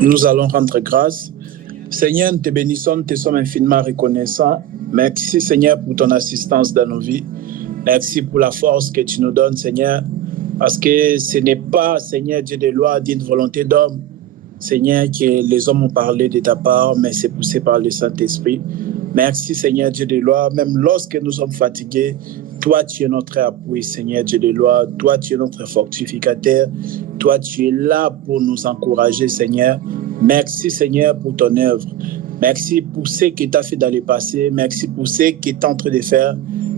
Nous allons rendre grâce. Seigneur, nous te bénissons, nous te sommes infiniment reconnaissants. Merci, Seigneur, pour ton assistance dans nos vies. Merci pour la force que tu nous donnes, Seigneur, parce que ce n'est pas, Seigneur, Dieu de loi, d'une volonté d'homme, Seigneur, que les hommes ont parlé de ta part, mais c'est poussé par le Saint-Esprit. Merci, Seigneur, Dieu de loi, même lorsque nous sommes fatigués, toi, tu es notre appui, Seigneur, Dieu de loi. Toi, tu es notre fortificateur. Toi, tu es là pour nous encourager, Seigneur. Merci, Seigneur, pour ton œuvre. Merci pour ce que tu as fait dans le passé. Merci pour ce que tu es en train de faire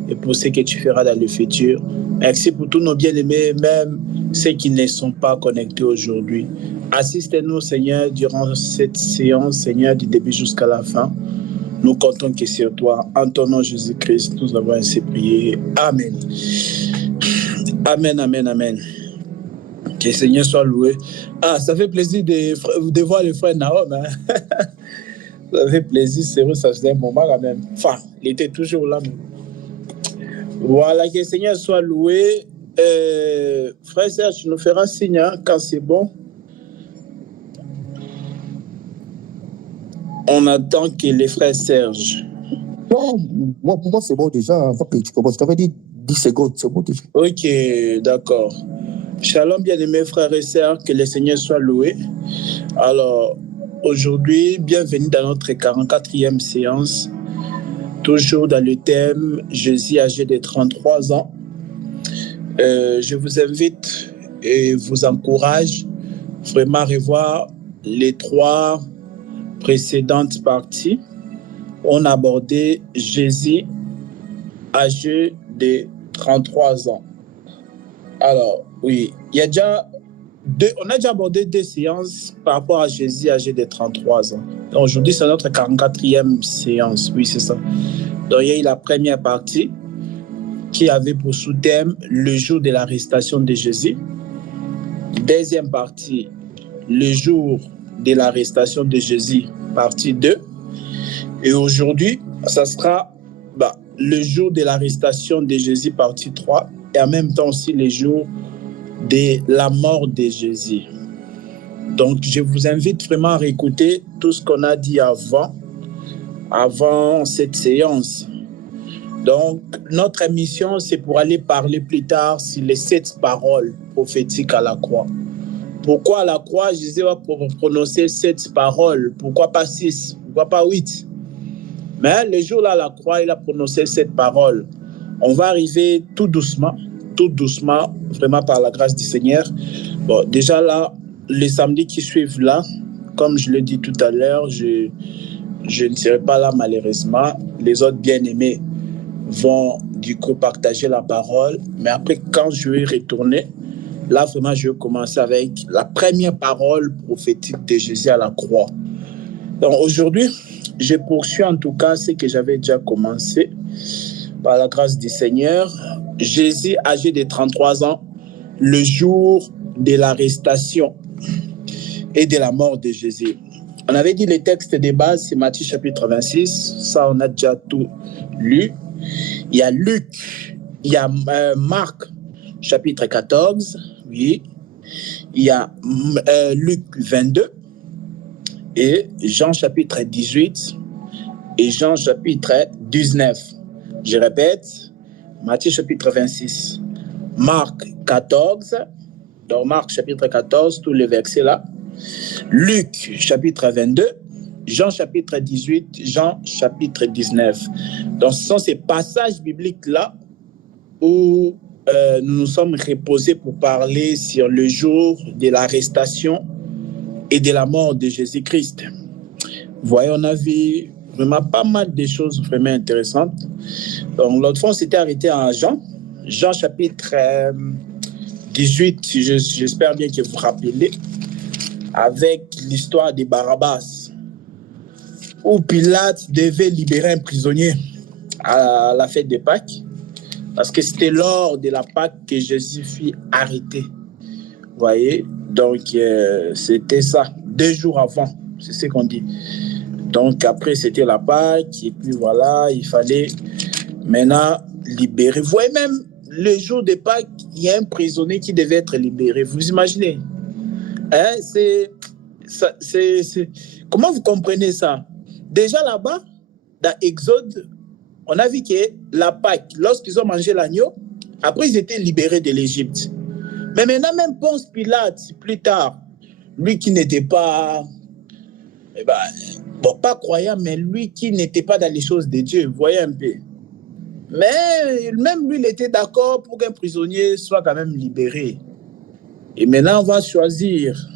et pour ce que tu feras dans le futur. Merci pour tous nos bien-aimés, même ceux qui ne sont pas connectés aujourd'hui. Assiste-nous, Seigneur, durant cette séance, Seigneur, du début jusqu'à la fin. Nous comptons que sur toi. En ton nom, Jésus-Christ, nous avons ainsi prié. Amen. Amen, amen, amen. Que le Seigneur soit loué. Ah, ça fait plaisir de voir le frère Naom. Hein? Ça fait plaisir, c'est vrai, ça faisait un moment quand même. Enfin, il était toujours là. Voilà, que le Seigneur soit loué. Frère Serge, tu nous feras signe hein, quand c'est bon. On attend que les frères Serge. Non, pour moi, c'est bon déjà. Avant que tu commences, je t'avais dit 10 secondes, c'est bon déjà. Ok, d'accord. Shalom, bien-aimés frères et sœurs, que le Seigneur soit loué. Alors, aujourd'hui, bienvenue dans notre 44e séance, toujours dans le thème Jésus âgé de 33 ans. Je vous invite et vous encourage vraiment à revoir les 3 précédentes parties. On a abordé Jésus âgé de 33 ans. Alors, oui, on a déjà abordé 2 séances par rapport à Jésus âgé de 33 ans. Donc, aujourd'hui, c'est notre 44e séance. Oui, c'est ça. Donc, il y a eu la première partie qui avait pour sous-thème le jour de l'arrestation de Jésus. Deuxième partie, le jour de l'arrestation de Jésus, partie 2. Et aujourd'hui, ça sera le jour de l'arrestation de Jésus, partie 3. Et en même temps aussi le jour de la mort de Jésus. Donc, je vous invite vraiment à réécouter tout ce qu'on a dit avant cette séance. Donc, notre émission, c'est pour aller parler plus tard sur les 7 paroles prophétiques à la croix. Pourquoi à la croix, Jésus va prononcer 7 paroles? Pourquoi pas 6? Pourquoi pas 8? Mais le jour-là, à la croix, il a prononcé 7 paroles. On va arriver tout doucement, vraiment par la grâce du Seigneur. Bon, déjà là, les samedis qui suivent là, comme je l'ai dit tout à l'heure, je ne serai pas là malheureusement. Les autres bien-aimés vont du coup partager la parole. Mais après, quand je vais retourner, là vraiment, je vais commencer avec la première parole prophétique de Jésus à la croix. Donc aujourd'hui, je poursuis en tout cas ce que j'avais déjà commencé. Par la grâce du Seigneur, Jésus âgé de 33 ans, le jour de l'arrestation et de la mort de Jésus. On avait dit les textes de base, c'est Matthieu chapitre 26, ça on a déjà tout lu. Il y a Luc, il y a Marc chapitre 14, oui. Il y a Luc 22 et Jean chapitre 18 et Jean chapitre 19. Je répète, Matthieu chapitre 26, Marc 14, donc Marc chapitre 14, tous les versets là, Luc chapitre 22, Jean chapitre 18, Jean chapitre 19. Donc ce sont ces passages bibliques là où nous nous sommes reposés pour parler sur le jour de l'arrestation et de la mort de Jésus-Christ. Vous voyez, on a vu vraiment pas mal de choses vraiment intéressantes. Donc, l'autre fois, on s'était arrêté à Jean chapitre 18, j'espère bien que vous vous rappelez, avec l'histoire de Barabbas, où Pilate devait libérer un prisonnier à la fête de Pâques, parce que c'était lors de la Pâques que Jésus fut arrêté. Vous voyez, donc c'était ça, 2 jours avant, c'est ce qu'on dit. Donc après, c'était la Pâques, et puis voilà, il fallait maintenant libérer. Vous voyez, même le jour de Pâques, il y a un prisonnier qui devait être libéré. Vous imaginez? Comment vous comprenez ça? Déjà là-bas, dans Exode, on a vu que la Pâque, lorsqu'ils ont mangé l'agneau, après ils étaient libérés de l'Égypte. Mais maintenant, même Ponce Pilate, plus tard, lui qui n'était pas, pas croyant, mais lui qui n'était pas dans les choses de Dieu, vous voyez un peu. Mais même lui, il était d'accord pour qu'un prisonnier soit quand même libéré. Et maintenant, on va choisir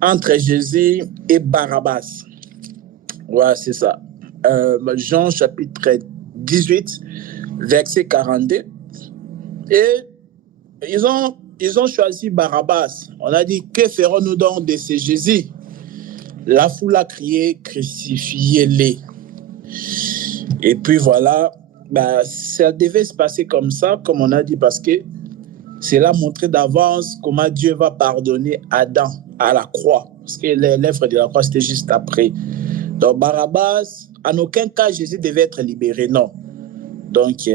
entre Jésus et Barabbas. Ouais, c'est ça. Jean chapitre 18, verset 42. Et ils ont choisi Barabbas. On a dit, que ferons-nous donc de ce Jésus? La foule a crié, crucifiez-les. Et puis voilà, ça devait se passer comme ça, comme on a dit, parce que c'est là montrer d'avance comment Dieu va pardonner Adam à la croix. Parce que l'œuvre de la croix, c'était juste après. Donc Barabbas, en aucun cas, Jésus devait être libéré, non. Donc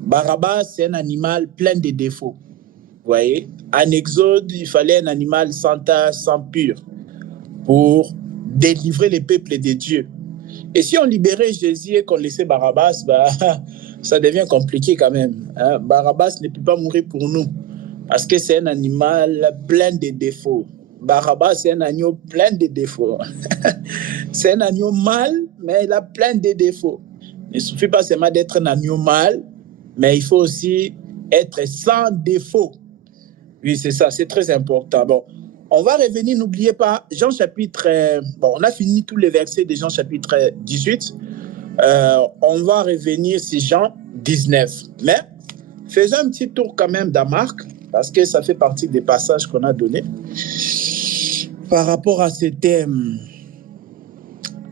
Barabbas, c'est un animal plein de défauts. Vous voyez, en Exode, il fallait un animal sans tache, sans pur, pour délivrer les peuples de Dieu. Et si on libérait Jésus et qu'on laissait Barabbas, ça devient compliqué quand même. Hein? Barabbas ne peut pas mourir pour nous, parce que c'est un animal plein de défauts. Barabbas, c'est un agneau plein de défauts. C'est un agneau mâle, mais il a plein de défauts. Il ne suffit pas seulement d'être un agneau mâle, mais il faut aussi être sans défaut. Oui, c'est ça, c'est très important. Bon, on va revenir, n'oubliez pas, Jean chapitre... on a fini tous les versets de Jean chapitre 18. On va revenir sur Jean 19. Mais faisons un petit tour quand même dans Marc, parce que ça fait partie des passages qu'on a donnés par rapport à ce thème.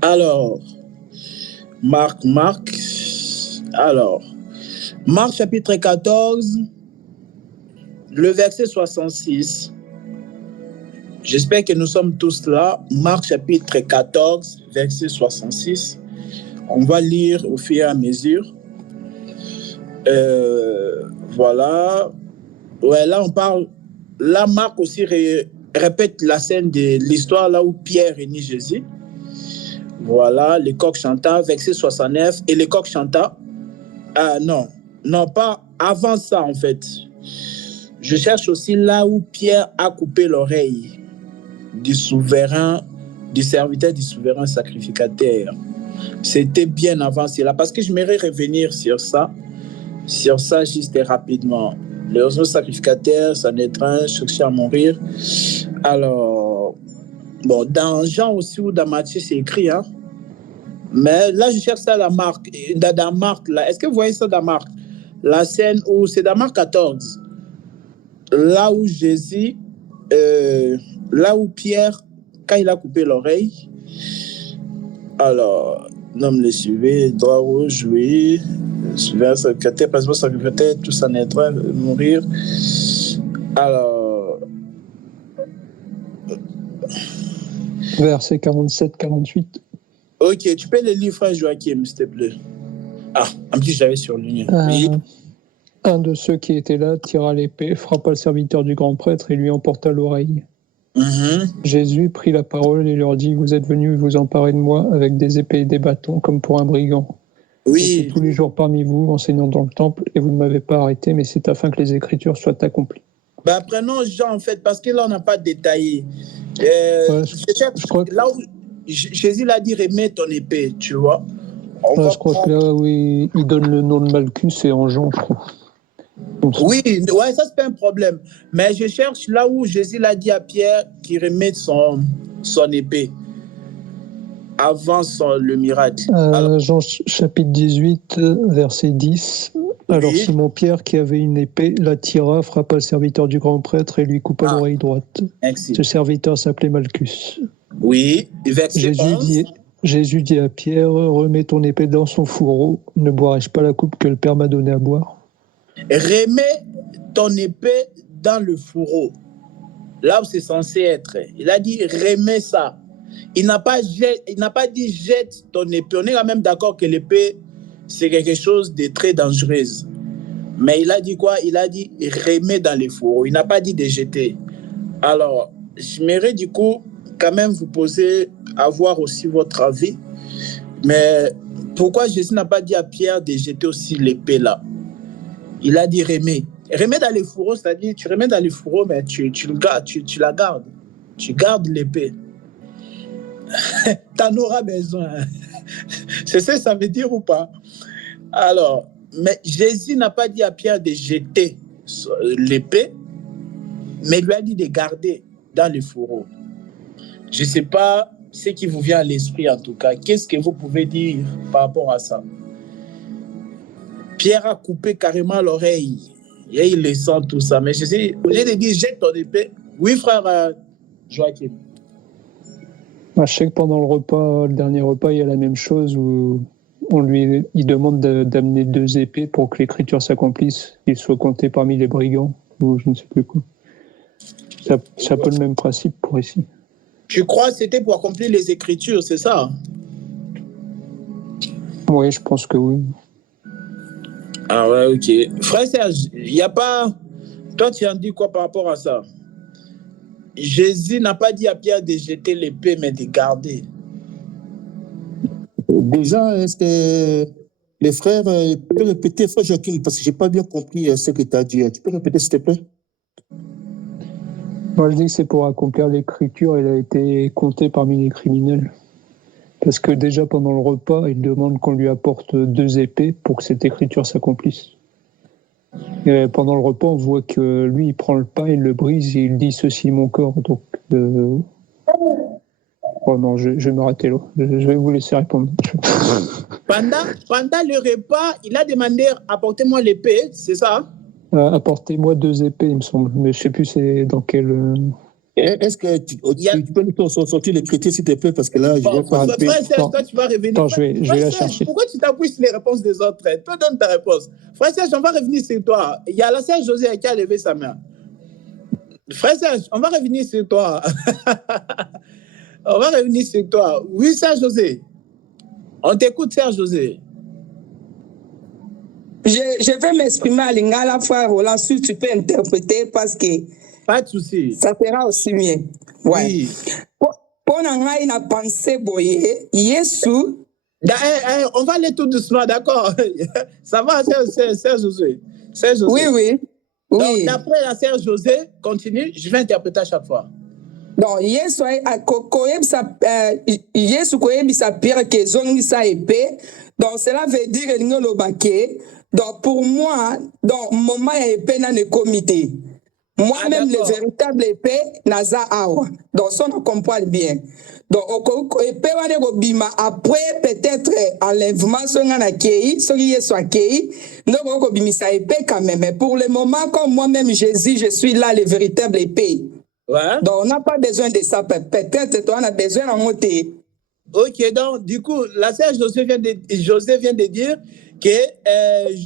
Alors, Marc chapitre 14, le verset 66. J'espère que nous sommes tous là. Marc chapitre 14, verset 66. On va lire au fur et à mesure. Voilà. Ouais, là, on parle. Là, Marc aussi répète la scène de l'histoire là où Pierre réunit Jésus. Voilà, le coq chanta, verset 69. Et le coq chanta. Non, pas avant ça, en fait. Je cherche aussi là où Pierre a coupé l'oreille du souverain, du serviteur du souverain sacrificateur. C'était bien avant cela, parce que je m'aimerais revenir sur ça juste rapidement. Le sacrificateur, ça naîtra, chercher à mourir. Alors, bon, dans Jean aussi ou dans Matthieu, c'est écrit, hein. Mais là, je cherche ça dans Marc. Dans Marc, là. Est-ce que vous voyez ça dans Marc? La scène où c'est dans Marc 14. Là où Jésus, là où Pierre, quand il a coupé l'oreille, alors, l'homme le suivait, droit rouge, oui, suivait un sacrificateur, parce que sacrificateur, tout ça naîtra, mourir. Alors, verset 47-48. Ok, tu peux le lire, frère Joachim, s'il te plaît. Ah, en plus, j'avais surligné. Oui. Un de ceux qui étaient là tira l'épée, frappa le serviteur du grand prêtre et lui emporta l'oreille. Jésus prit la parole et leur dit: vous êtes venus vous emparer de moi avec des épées et des bâtons comme pour un brigand. Oui. Je suis tous les jours parmi vous, enseignant dans le temple, et vous ne m'avez pas arrêté, mais c'est afin que les Écritures soient accomplies. Prenons Jean, en fait, parce que là, on n'a pas détaillé. Je crois que là où Jésus l'a dit, remets ton épée, tu vois. Je crois que là où il donne le nom de Malchus, c'est en Jean, je crois. Oui, ouais, ça c'est pas un problème. Mais je cherche là où Jésus l'a dit à Pierre qu'il remette son épée avant le miracle. Jean chapitre 18, verset 10. Alors Simon Pierre, qui avait une épée, la tira, frappa le serviteur du grand prêtre et lui coupa l'oreille droite. Merci. Ce serviteur s'appelait Malchus. Oui, verset 11. Jésus dit à Pierre: remets ton épée dans son fourreau, ne boirai-je pas la coupe que le Père m'a donnée à boire? Remets ton épée dans le fourreau, là où c'est censé être. Il a dit remets ça. Il n'a pas dit jette ton épée. On est quand même d'accord que l'épée, c'est quelque chose de très dangereux. Mais il a dit quoi? Il a dit remets dans le fourreau. Il n'a pas dit de jeter. Alors, j'aimerais du coup quand même vous poser, avoir aussi votre avis. Mais pourquoi Jésus n'a pas dit à Pierre de jeter aussi l'épée là? Il a dit remets. Remets dans les fourreaux, c'est-à-dire tu remets dans les fourreaux, mais tu la gardes. Tu gardes l'épée. Tu en auras besoin. C'est ça que ça veut dire ou pas? Alors, mais Jésus n'a pas dit à Pierre de jeter l'épée, mais il lui a dit de garder dans les fourreaux. Je ne sais pas ce qui vous vient à l'esprit en tout cas. Qu'est-ce que vous pouvez dire par rapport à ça? Pierre a coupé carrément l'oreille. Et il le sent tout ça. Mais Jésus, au lieu de dire jette ton épée, oui frère Joachim. Je sais que pendant le dernier repas, il y a la même chose où il demande d'amener 2 épées pour que l'écriture s'accomplisse, qu'il soit compté parmi les brigands, ou je ne sais plus quoi. C'est un peu le même principe pour ici. Tu crois que c'était pour accomplir les écritures, c'est ça? Oui, je pense que oui. Ah ouais, ok. Frère Serge, il n'y a pas... Toi, tu en dis quoi par rapport à ça? Jésus n'a pas dit à Pierre de jeter l'épée, mais de garder. Déjà, est-ce que les frères, tu peux répéter, frère Joachim, parce que je n'ai pas bien compris ce que tu as dit. Tu peux répéter, s'il te plaît? Moi, je dis que c'est pour accomplir l'écriture, il a été compté parmi les criminels. Parce que déjà, pendant le repas, il demande qu'on lui apporte 2 épées pour que cette écriture s'accomplisse. Et pendant le repas, on voit que lui, il prend le pain, il le brise et il dit « Ceci est mon corps ». Donc, oh non, je vais m'arrêter là. Je vais vous laisser répondre. Pendant le repas, il a demandé « Apportez-moi l'épée », c'est ça? Apportez-moi 2 épées, il me semble. Mais je ne sais plus c'est dans quel... Est-ce que tu peux nous sortir l'écriture, s'il te plaît, parce que là, je vais pas... Frère Serge, toi, tu vas revenir. Attends, je vais la chercher. Pourquoi tu t'appuies sur les réponses des autres? Toi, donne ta réponse. Frère Serge, on va revenir sur toi. Il y a la sœur José qui a levé sa main. Frère Serge, on va revenir sur toi. On va revenir sur toi. Oui, sœur José. On t'écoute, sœur José. Je vais m'exprimer à Lingala, frère Roland, si tu peux interpréter, parce que... Pas de souci. Ça sera aussi mieux. Ouais. Oui. Pour n'avoir une pensée boyée, Yesu... On va aller tout doucement, d'accord? Ça va, sœur José? Oui, oui. Donc, d'après la sœur José, continue, je vais interpréter à chaque fois. Donc, Yesu koyebisa Pierre que zongisa épée. Donc, cela veut dire que donc pour moi, donc moment ya épée na ne comité. Moi-même, le véritable épée, naza awa. Donc, ça, on comprend bien. Donc, épée, après, peut-être, enlèvement, si on a kei, si on soit kei, nous, on a épée quand même. Mais pour le moment, comme moi-même, Jésus, je suis là, le véritable épée. Ouais. Donc, on n'a pas besoin de ça. Peut-être, on a besoin d'en monter. Ok, donc, du coup, la sœur José vient de dire que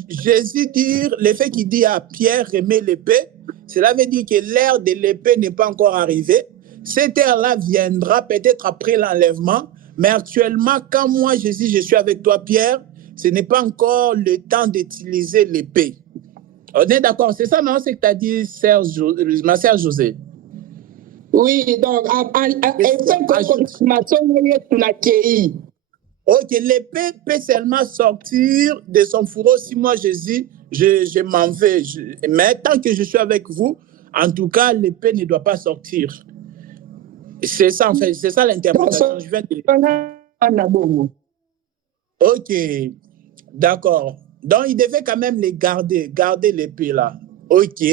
Jésus dit, le fait qu'il dit à Pierre, remets l'épée, cela veut dire que l'ère de l'épée n'est pas encore arrivée. Cette ère-là viendra peut-être après l'enlèvement, mais actuellement, quand moi, Jésus, je suis avec toi, Pierre, ce n'est pas encore le temps d'utiliser l'épée. On est d'accord? C'est ça, non? C'est que tu as dit, ma sœur José. Oui, donc, ok, l'épée peut seulement sortir de son fourreau si moi, Jésus, je m'en vais. Mais tant que je suis avec vous, en tout cas, l'épée ne doit pas sortir. C'est ça, en fait, c'est ça l'interprétation. Je viens de... Ok, d'accord. Donc, il devait quand même les garder l'épée là. Ok,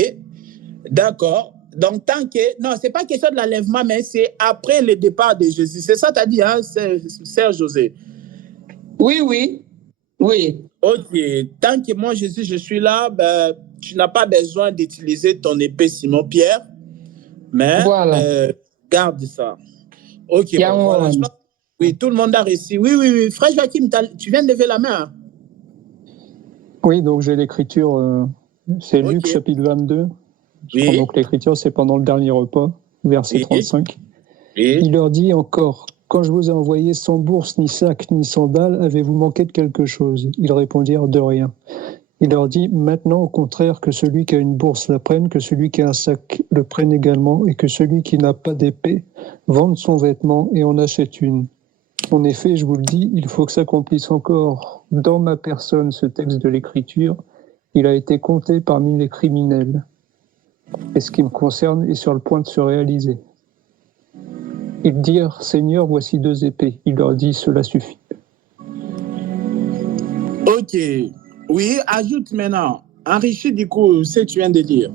d'accord. Donc, tant que... Non, ce n'est pas question de l'enlèvement, mais c'est après le départ de Jésus. C'est ça que tu as dit, hein, Sœur José? Oui, oui. Oui. Ok. Tant que moi, Jésus, je suis là, ben, tu n'as pas besoin d'utiliser ton épée, Simon-Pierre. Mais voilà. Garde ça. Ok. Bon, voilà. Oui, tout le monde a réussi. Oui. Frère Joachim, tu viens de lever la main. Oui, donc j'ai l'écriture. C'est Luc, chapitre 22. Oui. Donc l'écriture, c'est pendant le dernier repas, verset 35. Oui. Il leur dit encore, « Quand je vous ai envoyé sans bourse, ni sac, ni sandales, avez-vous manqué de quelque chose ?» Ils répondirent, « De rien. » Il leur dit, maintenant, au contraire, que celui qui a une bourse la prenne, que celui qui a un sac le prenne également, et que celui qui n'a pas d'épée vende son vêtement et en achète une. En effet, je vous le dis, il faut que s'accomplisse encore dans ma personne ce texte de l'Écriture. Il a été compté parmi les criminels. Et ce qui me concerne est sur le point de se réaliser. Ils dirent, Seigneur, voici 2 épées. Il leur dit, cela suffit. Ok. Oui, ajoute maintenant. Enrichis du coup ce que tu viens de dire.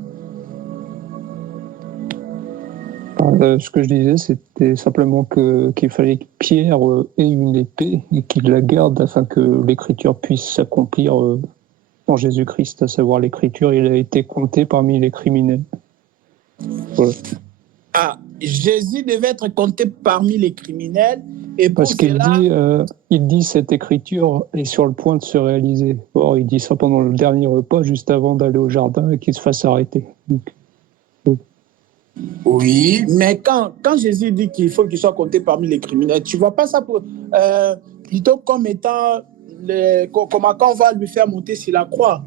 Ce que je disais, c'était simplement qu'il fallait que Pierre ait une épée et qu'il la garde afin que l'Écriture puisse s'accomplir en Jésus-Christ, à savoir l'Écriture, il a été compté parmi les criminels. Voilà. Ah, Jésus devait être compté parmi les criminels et pour parce qu'il cela... il dit cette Écriture est sur le point de se réaliser. Or, il dit ça pendant le dernier repas, juste avant d'aller au jardin et qu'il se fasse arrêter. Donc, oui, mais quand Jésus dit qu'il faut qu'il soit compté parmi les criminels, tu ne vois pas ça plutôt comme étant comment quand on va lui faire monter sur la croix?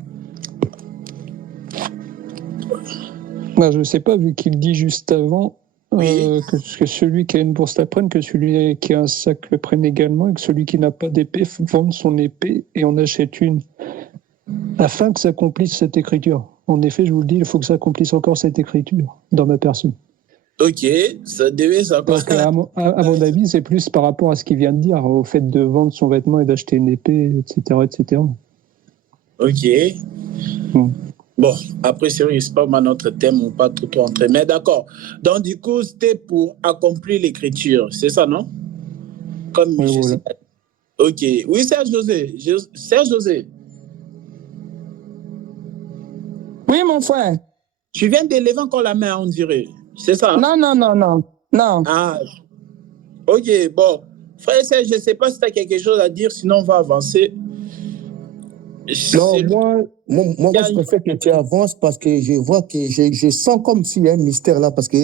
Ben, je ne sais pas, vu qu'il dit juste avant oui. que celui qui a une bourse la prenne, que celui qui a un sac le prenne également, et que celui qui n'a pas d'épée vende son épée et en achète une, afin que s'accomplisse cette Écriture. En effet, je vous le dis, il faut que s'accomplisse encore cette Écriture dans ma personne. Ok, ça devait s'accomplir. Donc, à mon avis, c'est plus par rapport à ce qu'il vient de dire, au fait de vendre son vêtement et d'acheter une épée, etc. etc. Ok. Bon, après, c'est vrai, c'est pas notre thème, on pas trop entrer. Mais d'accord. Donc, du coup, c'était pour accomplir l'Écriture, c'est ça, non? Comme oui, je voilà. sais. Ok. Oui, Serge José. Serge José. Oui, mon frère. Tu viens d'élever encore la main, on dirait. C'est ça? Non. Ah, ok, bon. Frère Serge, je ne sais pas si tu as quelque chose à dire, sinon on va avancer. Non, moi, je préfère que tu avances parce que je vois que je sens comme s'il y a un mystère là, parce que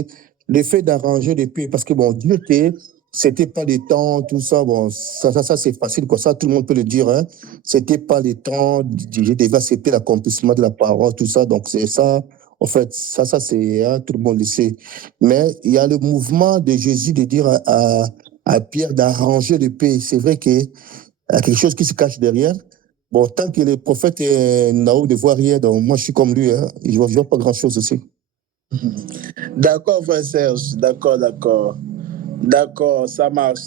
le fait d'arranger depuis, parce que bon, dire que c'était pas le temps, tout ça, bon, ça c'est facile, quoi, ça tout le monde peut le dire, hein. C'était pas le temps, je devais accepter l'accomplissement de la parole, tout ça, donc c'est ça, en fait, ça c'est, hein, tout le monde le sait. Mais il y a le mouvement de Jésus de dire à Pierre d'arranger le pays. C'est vrai qu'il y a quelque chose qui se cache derrière. Bon, tant que le prophète Naou ne voit rien, donc moi je suis comme lui, hein, je ne vois pas grand-chose aussi. D'accord, frère Serge, d'accord. D'accord, ça marche.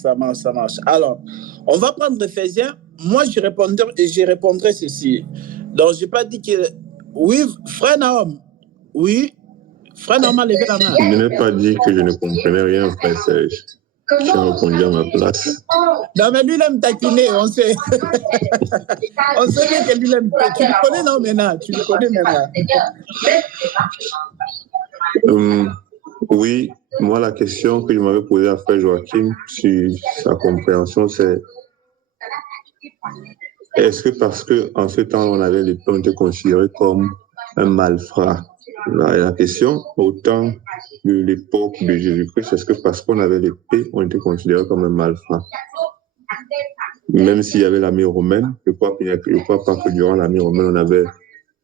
Alors, on va prendre Éphésiens. Moi, je répondrai ceci. Donc, je n'ai pas dit que... Oui, frère Naum. Oui, frère Naum a levé la main. Je n'ai pas dit que je ne comprenais rien, frère Serge. Tu as répondu à ma place. Non, mais lui, il aime taquiner, on sait. On sait bien que lui, il aime. Tu le connais, non, maintenant? Tu le connais maintenant? Oui, moi, la question que je m'avais posée à frère Joachim sur sa compréhension, c'est est-ce que parce qu'en ce temps, on était considéré comme un malfrat? La question, au temps de l'époque de Jésus-Christ, est-ce que parce qu'on avait l'épée, on était considéré comme un malfrat? Même s'il y avait l'armée romaine, je ne crois pas que durant l'armée romaine, on avait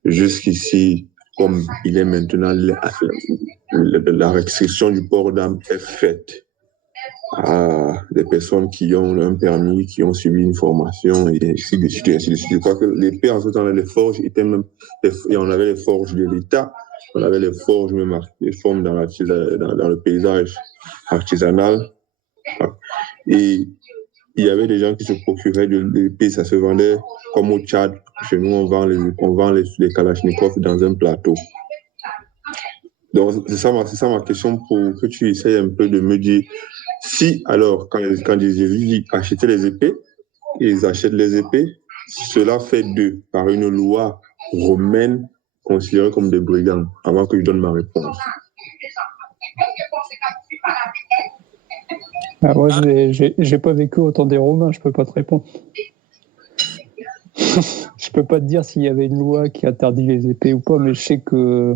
jusqu'ici, comme il est maintenant, la restriction du port d'armes est faite à des personnes qui ont un permis, qui ont suivi une formation, et ainsi de suite. Je crois que l'épée, en ce temps-là, les forges étaient même... Et on avait les forges de l'État, on avait les forges même, les formes dans le paysage artisanal. Et il y avait des gens qui se procuraient de l'épée, ça se vendait comme au Tchad. Chez nous, on vend les kalachnikovs dans un plateau. Donc, c'est ça ma question pour que tu essayes un peu de me dire si, alors, quand Jésus dit acheter les épées, ils achètent les épées, cela fait d'eux, par une loi romaine, considérés comme des brigands, avant que je donne ma réponse. Moi, j'ai pas vécu autant des Romains, je peux pas te répondre. Je peux pas te dire s'il y avait une loi qui interdit les épées ou pas, mais je sais que,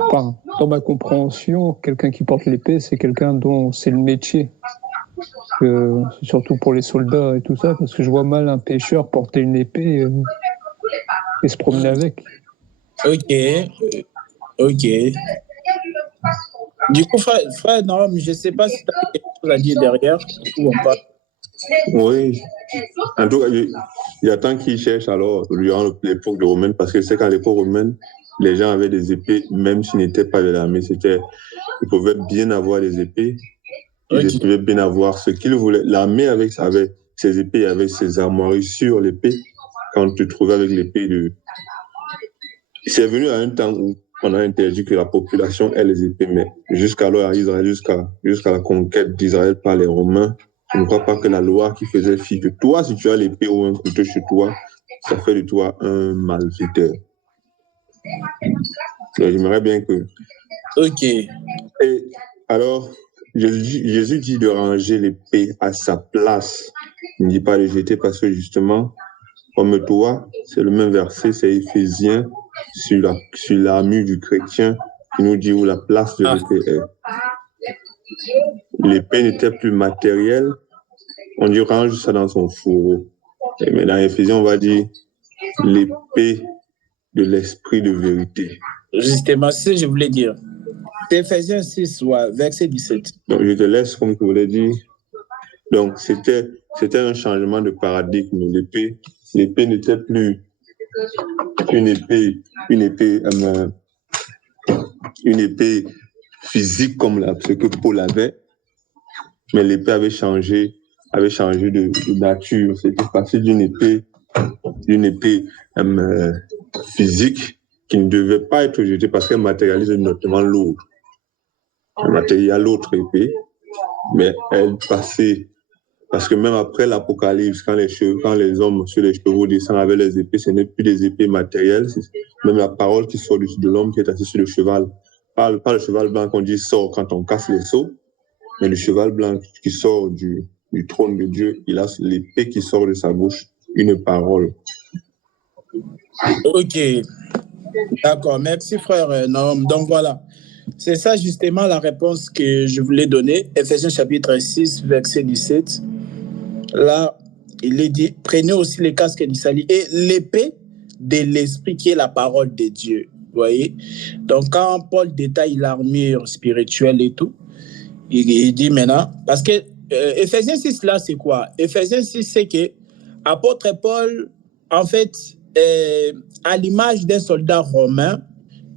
enfin, dans ma compréhension, quelqu'un qui porte l'épée, c'est quelqu'un dont c'est le métier. Surtout pour les soldats et tout ça, parce que je vois mal un pêcheur porter une épée. et se promener avec. Ok. Du coup, frère non, je ne sais pas si tu as quelque chose à dire derrière ou pas. Oui. En tout cas, il y a tant qui cherchent alors durant l'époque romaine, parce que c'est qu'à l'époque romaine, les gens avaient des épées, même s'ils n'étaient pas de l'armée. Ils pouvaient bien avoir des épées. Ils pouvaient bien avoir ce qu'ils voulaient. L'armée avec ses épées, avec ses armoiries sur l'épée. Quand tu te trouvais avec l'épée C'est venu à un temps où on a interdit que la population ait les épées, mais jusqu'alors à Israël, jusqu'à la conquête d'Israël par les Romains, je ne crois pas que la loi qui faisait fi que toi, si tu as l'épée ou un couteau chez toi, ça fait de toi un malfaiteur. J'aimerais bien que... Ok. Et alors, Jésus dit de ranger l'épée à sa place. Il ne dit pas de jeter parce que justement, comme toi, c'est le même verset, c'est Éphésiens, sur l'armure du chrétien, qui nous dit où la place de l'épée est. L'épée n'était plus matérielle, on dit range ça dans son fourreau. Mais dans Éphésiens, on va dire l'épée de l'esprit de vérité. Justement, c'est ce que je voulais dire. C'est Éphésiens 6, verset 17. Donc, je te laisse, comme je voulais dire. Donc, c'était un changement de paradigme. L'épée n'était plus une épée physique comme ce que Paul avait, mais l'épée avait changé de nature. C'était passé d'une épée physique qui ne devait pas être jetée parce qu'elle matérialise notamment l'autre. Elle matérialise l'autre épée, mais elle passait. Parce que même après l'Apocalypse, quand les hommes sur les chevaux descendent avec les épées, ce n'est plus des épées matérielles, c'est même la parole qui sort de l'homme qui est assis sur le cheval. Pas le cheval blanc qu'on dit sort quand on casse les seaux, mais le cheval blanc qui sort du trône de Dieu, il a l'épée qui sort de sa bouche, une parole. Ok, d'accord, merci frère Naum. Donc voilà, c'est ça justement la réponse que je voulais donner. Éphésiens chapitre 6, verset 17. Là, il est dit, prenez aussi les casques du salut et l'épée de l'esprit qui est la parole de Dieu. Vous voyez? Donc, quand Paul détaille l'armure spirituelle et tout, il dit maintenant, parce que Éphésiens 6, là, c'est quoi? Éphésiens 6, c'est que apôtre Paul, en fait, à l'image d'un soldat romain,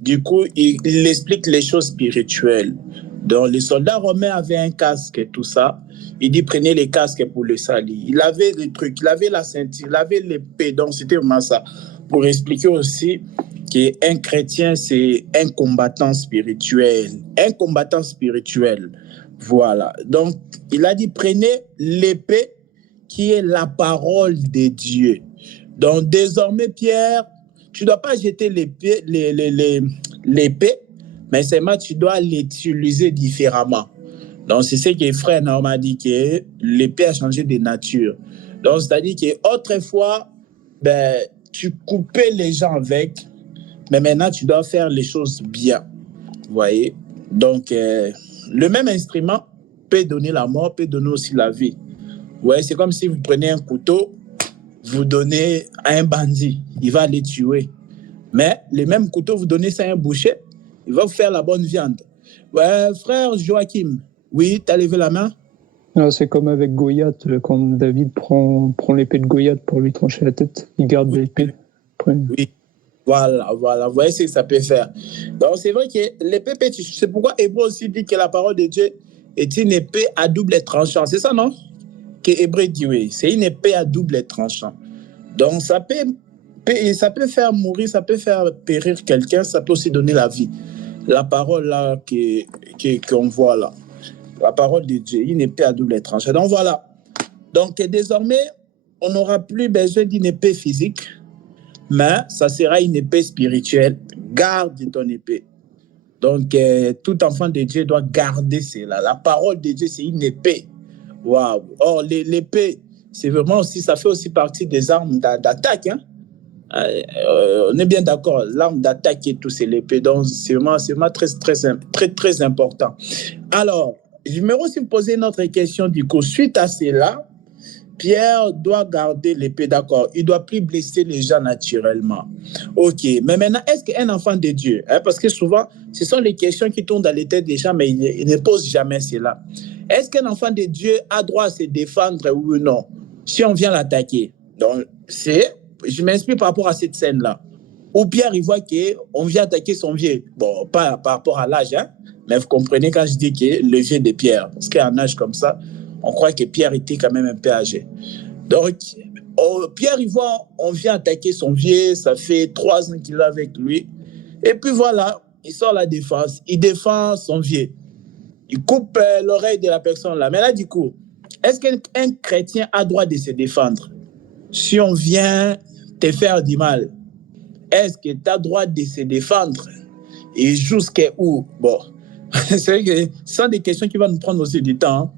du coup, il explique les choses spirituelles. Donc, les soldats romains avaient un casque et tout ça. Il dit, prenez les casques pour le salut. Il avait des trucs, il avait la ceinture, il avait l'épée. Donc, c'était vraiment ça. Pour expliquer aussi qu'un chrétien, c'est un combattant spirituel. Un combattant spirituel. Voilà. Donc, il a dit, prenez l'épée qui est la parole de Dieu. Donc, désormais, Pierre, tu ne dois pas jeter l'épée, mais seulement tu dois l'utiliser différemment. Donc, c'est ce que frère Naum a dit, que l'épée a changé de nature. Donc, c'est-à-dire qu'autrefois, tu coupais les gens avec, mais maintenant, tu dois faire les choses bien. Vous voyez? Donc, le même instrument peut donner la mort, peut donner aussi la vie. Ouais, c'est comme si vous prenez un couteau, vous donnez à un bandit, il va les tuer. Mais le même couteau, vous donnez ça à un boucher, il va vous faire la bonne viande. Ouais, frère Joachim, oui, tu as levé la main? Non, c'est comme avec Goliath, quand David prend l'épée de Goliath pour lui trancher la tête, il garde l'épée. Après... Oui, voilà, vous voyez ce que ça peut faire. Donc c'est vrai que l'épée, c'est pourquoi Hébreu aussi dit que la parole de Dieu est une épée à double tranchant. C'est ça, non? Que Hébreu dit, oui, c'est une épée à double tranchant. Donc ça peut faire mourir, ça peut faire périr quelqu'un, ça peut aussi donner la vie. La parole là qu'on voit là, la parole de Dieu, une épée à double tranchant. Donc voilà. Donc désormais, on n'aura plus besoin d'une épée physique, mais ça sera une épée spirituelle. Garde ton épée. Donc tout enfant de Dieu doit garder cela. La parole de Dieu, c'est une épée. Waouh. Or, l'épée, c'est vraiment aussi, ça fait aussi partie des armes d'attaque. Hein? On est bien d'accord, l'arme d'attaque et tout, c'est l'épée. Donc, c'est vraiment très important. Alors, je me aussi poser une autre question du coup. Suite à cela, Pierre doit garder l'épée, d'accord. Il ne doit plus blesser les gens naturellement. OK. Mais maintenant, est-ce qu'un enfant de Dieu, parce que souvent, ce sont les questions qui tournent dans les têtes des gens, mais ils ne posent jamais cela. Est-ce qu'un enfant de Dieu a droit à se défendre, oui ou non, si on vient l'attaquer? Donc, je m'inspire par rapport à cette scène-là, où Pierre, il voit qu'on vient attaquer son vieux. Bon, pas par rapport à l'âge, hein, mais vous comprenez quand je dis que le vieux de Pierre, parce qu'à un âge comme ça, on croit que Pierre était quand même un peu âgé. Donc, Pierre, il voit, on vient attaquer son vieux, ça fait 3 ans qu'il est avec lui. Et puis voilà, il sort la défense, il défend son vieux. Il coupe l'oreille de la personne là. Mais là, du coup, est-ce qu'un chrétien a droit de se défendre? Si on vient te faire du mal, est-ce que tu as droit de se défendre? Et jusqu'à où? Bon, c'est vrai que ce sont des questions qui vont nous prendre aussi du temps.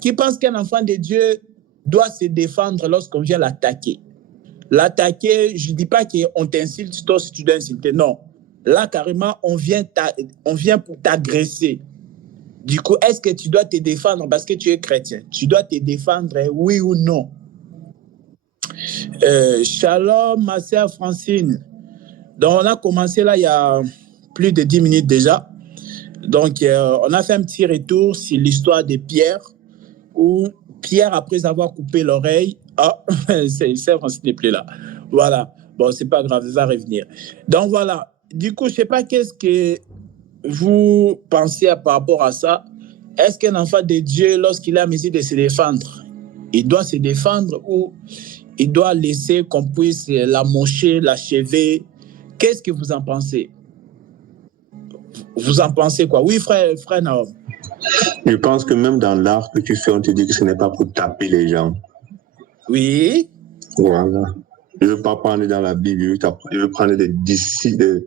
Qui pense qu'un enfant de Dieu doit se défendre lorsqu'on vient l'attaquer? L'attaquer, je ne dis pas qu'on t'insulte, toi si tu dois insulter, non. Là, carrément, on vient pour t'agresser. Du coup, est-ce que tu dois te défendre parce que tu es chrétien? Tu dois te défendre, oui ou non? Shalom, ma sœur Francine. Donc, on a commencé là il y a plus de 10 minutes déjà. Donc, on a fait un petit retour sur l'histoire de Pierre, où Pierre, après avoir coupé l'oreille, c'est Francine n'est plus là. Voilà. Bon, c'est pas grave, il va revenir. Donc, voilà. Du coup, je ne sais pas qu'est-ce que vous pensez par rapport à ça. Est-ce qu'un enfant de Dieu, lorsqu'il a mesure de se défendre, il doit se défendre ou il doit laisser qu'on puisse l'amocher, l'achever? Qu'est-ce que vous en pensez? Vous en pensez quoi? Oui, frère Naom. Je pense que même dans l'art que tu fais, on te dit que ce n'est pas pour taper les gens. Oui. Voilà. Je ne veux pas prendre dans la Bible, je veux prendre des disciples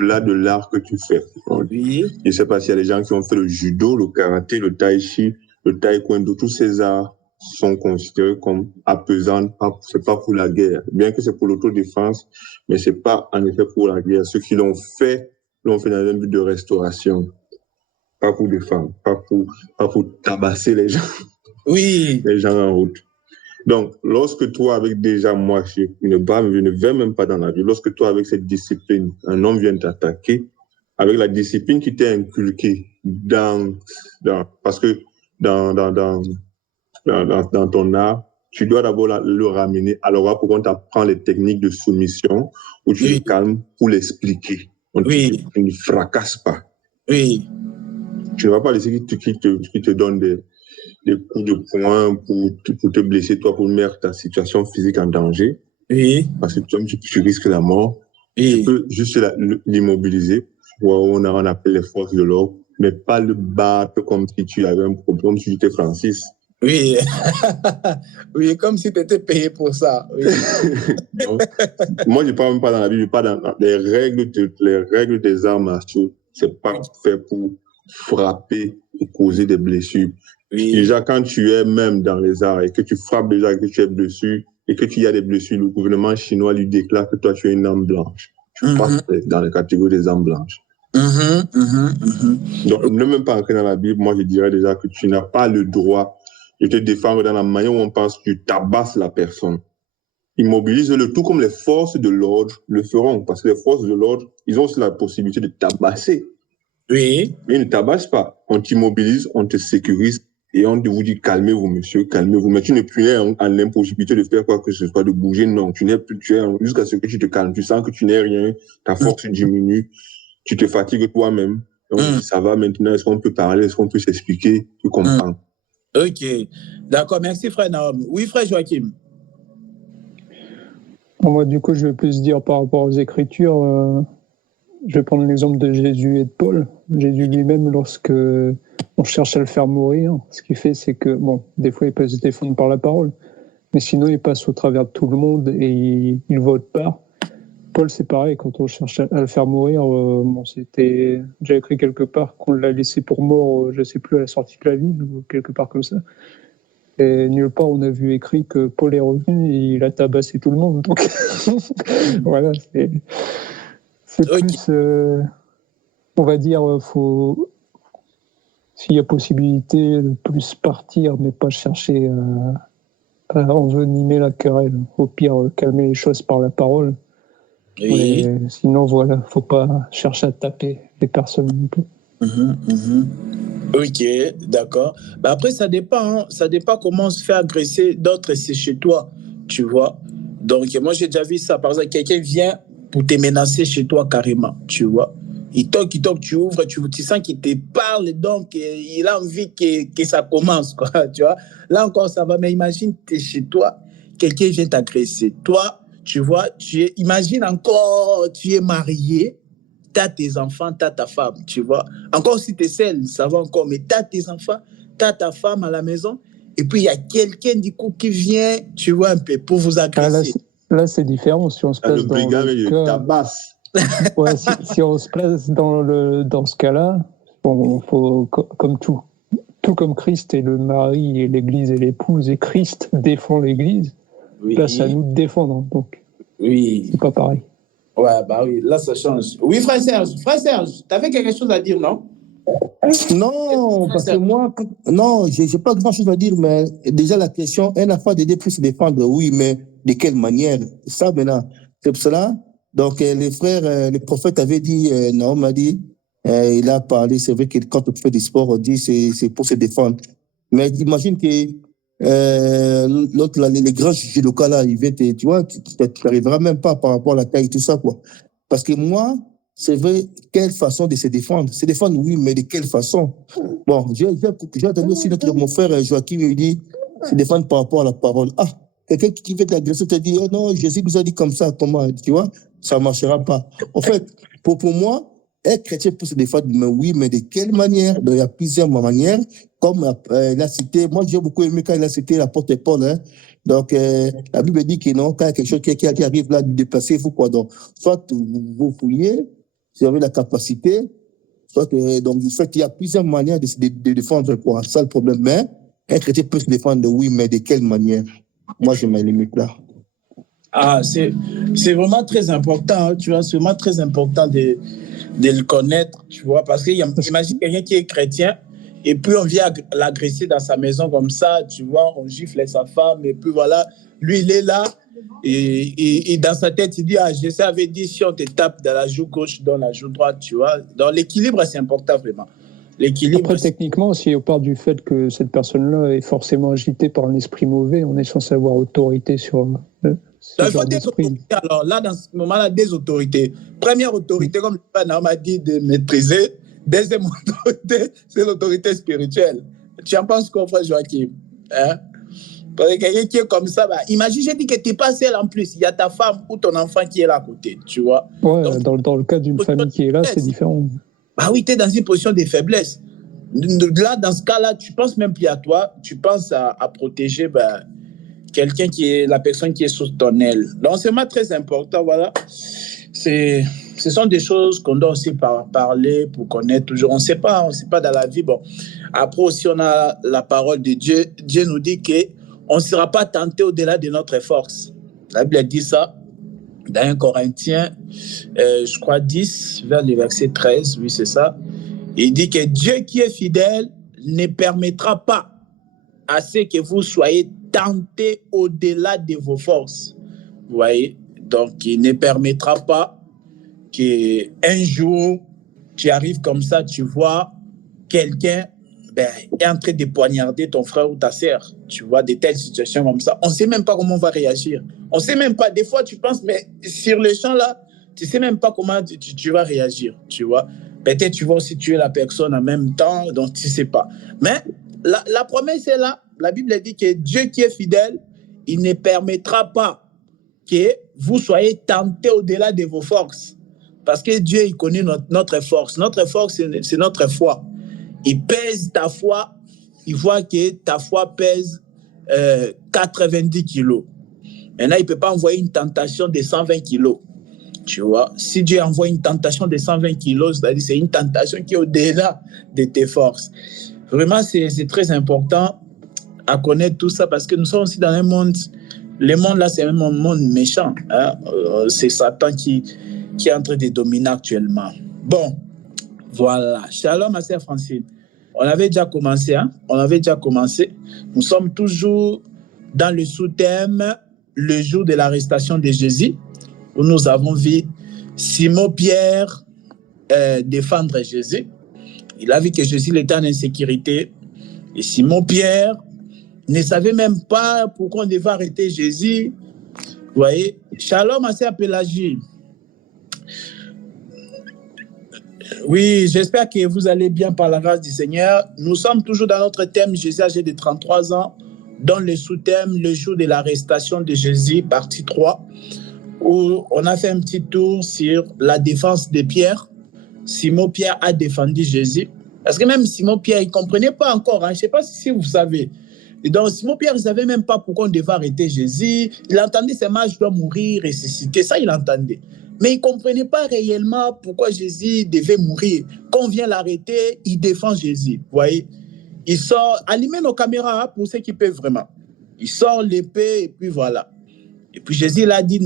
là de l'art que tu fais. Oui. Je ne sais pas s'il y a des gens qui ont fait le judo, le karaté, le tai chi, le taekwondo, tous ces arts sont considérés comme apaisants. Ce n'est pas pour la guerre. Bien que c'est pour l'autodéfense, mais ce n'est pas en effet pour la guerre. Ceux qui l'ont fait dans un but de restauration. Pas pour défendre, pas pour tabasser les gens. Oui. Les gens en route. Donc, lorsque toi, avec déjà moi, je ne vais même pas dans la vie. Lorsque toi, avec cette discipline, un homme vient t'attaquer, avec la discipline qui t'est inculquée parce que dans ton art, tu dois d'abord le ramener à l'oral pour qu'on t'apprend les techniques de soumission, où tu le calmes pour l'expliquer. Tu ne fracasses pas. Oui. Tu ne vas pas laisser qu'il te donne des coups de poing pour te blesser, toi, pour mettre ta situation physique en danger. Oui. Parce que tu risques la mort. Oui. Tu peux juste l'immobiliser. On appelle les forces de l'ordre, mais pas le battre comme si tu avais un problème, comme si tu étais Francis. Oui. Oui, comme si tu étais payé pour ça. Oui. Moi, je ne parle même pas dans la Bible, je parle dans les règles des arts martiaux. Ce n'est pas fait pour frapper et causer des blessures. Oui. Déjà, quand tu es même dans les arts et que tu frappes déjà et que tu es blessé et que tu as des blessures, le gouvernement chinois lui déclare que toi, tu es une âme blanche. Tu passes dans la catégorie des âmes blanches. Donc, ne même pas entrer dans la Bible, moi, je dirais déjà que tu n'as pas le droit de te défendre dans la manière où on pense que tu tabasses la personne. Immobilise-le, tout comme les forces de l'ordre le feront, parce que les forces de l'ordre, ils ont aussi la possibilité de tabasser. Oui. Mais ils ne tabassent pas. On t'immobilise, on te sécurise et on vous dit calmez-vous, monsieur, calmez-vous. Mais tu n'es plus en l'impossibilité de faire quoi que ce soit, de bouger, non. Tu n'es plus, jusqu'à ce que tu te calmes. Tu sens que tu n'es rien, ta force diminue, tu te fatigues toi-même. Donc, ça va maintenant, est-ce qu'on peut parler, est-ce qu'on peut s'expliquer, tu comprends. Ok. D'accord, merci frère Naom. Oui, frère Joachim. Moi, du coup, je vais plus dire par rapport aux Écritures. Je vais prendre l'exemple de Jésus et de Paul. Jésus lui-même, lorsque on cherche à le faire mourir, ce qu'il fait, c'est que, bon, des fois, il peut se défendre par la parole, mais sinon, il passe au travers de tout le monde et il va autre part. Paul, c'est pareil, quand on cherche à le faire mourir, j'ai écrit quelque part qu'on l'a laissé pour mort, je ne sais plus, à la sortie de la ville, ou quelque part comme ça. Et nulle part, on a vu écrit que Paul est revenu et il a tabassé tout le monde. Donc, voilà, c'est plus, on va dire, s'il y a possibilité de plus partir, mais pas chercher à envenimer la querelle. Au pire, calmer les choses par la parole. Oui. Mais sinon, voilà, faut pas chercher à taper les personnes non plus. Ok, d'accord. Bah après, ça dépend. Hein. Ça dépend comment on se fait agresser. D'autres, c'est chez toi, tu vois. Donc, moi, j'ai déjà vu ça. Par exemple, quelqu'un vient pour te menacer chez toi carrément, tu vois. Il toque, tu ouvres, tu sens qu'il te parle, donc il a envie que ça commence, quoi, tu vois. Là encore, ça va. Mais imagine, tu es chez toi, quelqu'un vient t'agresser. Toi, tu vois, imagine encore, tu es marié. T'as tes enfants, t'as ta femme, tu vois. Encore si t'es seul, ça va encore, mais t'as tes enfants, t'as ta femme à la maison, et puis il y a quelqu'un du coup qui vient, tu vois, un peu pour vous agresser. Là, c'est différent. Si on se place le brigand, il tabasse. Ouais, si on se place dans ce cas-là, bon, faut, comme tout comme Christ est le mari et l'Église et l'épouse, et Christ défend l'Église, là, c'est à nous de défendre. Donc, c'est pas pareil. Ouais, bah oui, là, ça change. Oui, frère Serge, t'avais quelque chose à dire, non? Non, parce que moi, non, j'ai pas grand-chose à dire, mais déjà la question, un affaire d'aider plus se défendre, oui, mais de quelle manière? Ça, maintenant, c'est pour cela. Donc, les frères, le prophète avait dit, Naom a dit, il a parlé, c'est vrai que quand on fait du sport, on dit c'est pour se défendre. Mais imagine que l'autre, les grands judokas là, ils viennent, tu vois, tu n'arriveras même pas par rapport à la taille et tout ça, quoi. Parce que moi, c'est vrai, quelle façon de se défendre? Se défendre, oui, mais de quelle façon? Bon, j'ai entendu aussi mon frère Joachim, il dit, se défendre par rapport à la parole. Ah, quelqu'un qui veut t'agresser te dit, oh non, Jésus nous a dit comme ça, comment, tu vois, ça ne marchera pas. En fait, pour moi, être chrétien peut se défendre, mais oui, mais de quelle manière? Donc, il y a plusieurs manières. Comme il a cité, moi j'ai beaucoup aimé quand il a cité l'apôtre Paul. Hein. Donc, la Bible dit que non, quand il y a quelque chose qui arrive là, déplacez-vous quoi. Donc, soit vous fouillez, si vous avez la capacité, soit donc, en fait, il y a plusieurs manières de défendre quoi. C'est ça le problème. Mais un chrétien peut se défendre, oui, mais de quelle manière? Moi, je me limite là. Ah, c'est vraiment très important, hein, tu vois, c'est vraiment très important de le connaître, tu vois, parce que imagine quelqu'un qui est chrétien et puis on vient l'agresser dans sa maison comme ça, tu vois, on gifle sa femme et puis voilà, lui il est là et dans sa tête il dit, ah, je savais dit si on te tape dans la joue gauche, dans la joue droite, tu vois, dans l'équilibre c'est important vraiment. Après, techniquement, si on part du fait que cette personne-là est forcément agitée par un esprit mauvais, on est censé avoir autorité sur il faut des autorités. Alors là, dans ce moment-là, des autorités. Première autorité, comme le père m'a dit, de maîtriser. Deuxième autorité, c'est l'autorité spirituelle. Tu en penses quoi, frère Joachim? Hein? Parce que quelqu'un qui est comme ça, bah, imagine, j'ai dit que tu n'es pas seul en plus. Il y a ta femme ou ton enfant qui est là à côté, tu vois. Ouais, donc, dans le cas d'une famille qui est là, c'est différent. Bah oui, tu es dans une position de faiblesse. Là, dans ce cas-là, tu ne penses même plus à toi, tu penses à protéger quelqu'un qui est la personne qui est sous ton aile. Donc, c'est vraiment très important, voilà. Ce sont des choses qu'on doit aussi parler pour connaître toujours. On ne sait pas dans la vie. Bon, après aussi, on a la parole de Dieu. Dieu nous dit qu'on ne sera pas tenté au-delà de notre force. La Bible dit ça dans 1 Corinthiens, je crois 10, vers le verset 13, oui, c'est ça. Il dit que Dieu qui est fidèle ne permettra pas à ce que vous soyez tentés au-delà de vos forces. Vous voyez? Donc, il ne permettra pas qu'un jour, tu arrives comme ça, tu vois quelqu'un est en train de poignarder ton frère ou ta sœur. Tu vois des telles situations comme ça. On ne sait même pas comment on va réagir. On ne sait même pas. Des fois, tu penses, mais sur le champ là, tu ne sais même pas comment tu vas réagir. Tu vois? Peut-être tu vas aussi tuer la personne en même temps, donc tu ne sais pas. Mais la promesse est là. La Bible dit que Dieu qui est fidèle, il ne permettra pas que vous soyez tentés au-delà de vos forces. Parce que Dieu, il connaît notre force. Notre force, c'est notre foi. Il pèse ta foi. Il voit que ta foi pèse 90 kilos. Maintenant, il ne peut pas envoyer une tentation de 120 kilos. Tu vois, si Dieu envoie une tentation de 120 kilos, c'est-à-dire c'est une tentation qui est au-delà de tes forces. Vraiment, c'est très important à connaître tout ça parce que nous sommes aussi dans un monde. Le monde là, c'est un monde méchant. Hein? C'est Satan qui est en train de dominer actuellement. Bon, voilà. Shalom, ma sœur Francine. On avait déjà commencé, hein? On avait déjà commencé. Nous sommes toujours dans le sous-thème le jour de l'arrestation de Jésus, où nous avons vu Simon-Pierre défendre Jésus. Il a vu que Jésus était en insécurité. Et Simon-Pierre ne savait même pas pourquoi on devait arrêter Jésus. Vous voyez, Shalom à Sœur Pélagie. Oui, j'espère que vous allez bien par la grâce du Seigneur. Nous sommes toujours dans notre thème Jésus âgé de 33 ans, dans le sous-thème le jour de l'arrestation de Jésus, partie 3, où on a fait un petit tour sur la défense de Pierre. Simon-Pierre a défendu Jésus. Parce que même Simon-Pierre, il ne comprenait pas encore. Hein. Je ne sais pas si vous savez. Et donc, Simon-Pierre, il ne savait même pas pourquoi on devait arrêter Jésus. Il entendait seulement « je dois mourir, ressusciter ». Ça, il entendait. Mais il ne comprenait pas réellement pourquoi Jésus devait mourir. Quand on vient l'arrêter, il défend Jésus. Vous voyez, il sort, allumez nos caméras hein, pour ceux qui peuvent vraiment. Il sort l'épée et puis voilà. Et puis Jésus l'a dit,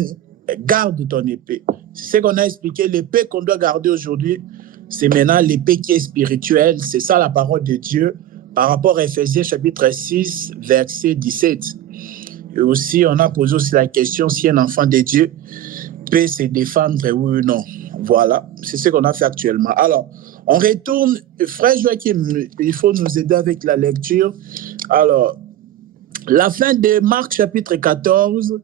garde ton épée. C'est ce qu'on a expliqué. L'épée qu'on doit garder aujourd'hui, c'est maintenant l'épée qui est spirituelle. C'est ça la parole de Dieu par rapport à Ephésiens chapitre 6, verset 17. Et aussi, on a posé aussi la question si un enfant de Dieu peut se défendre, oui ou non. Voilà, c'est ce qu'on a fait actuellement. Alors, on retourne. Frère Joachim, il faut nous aider avec la lecture. Alors, la fin de Marc chapitre 14,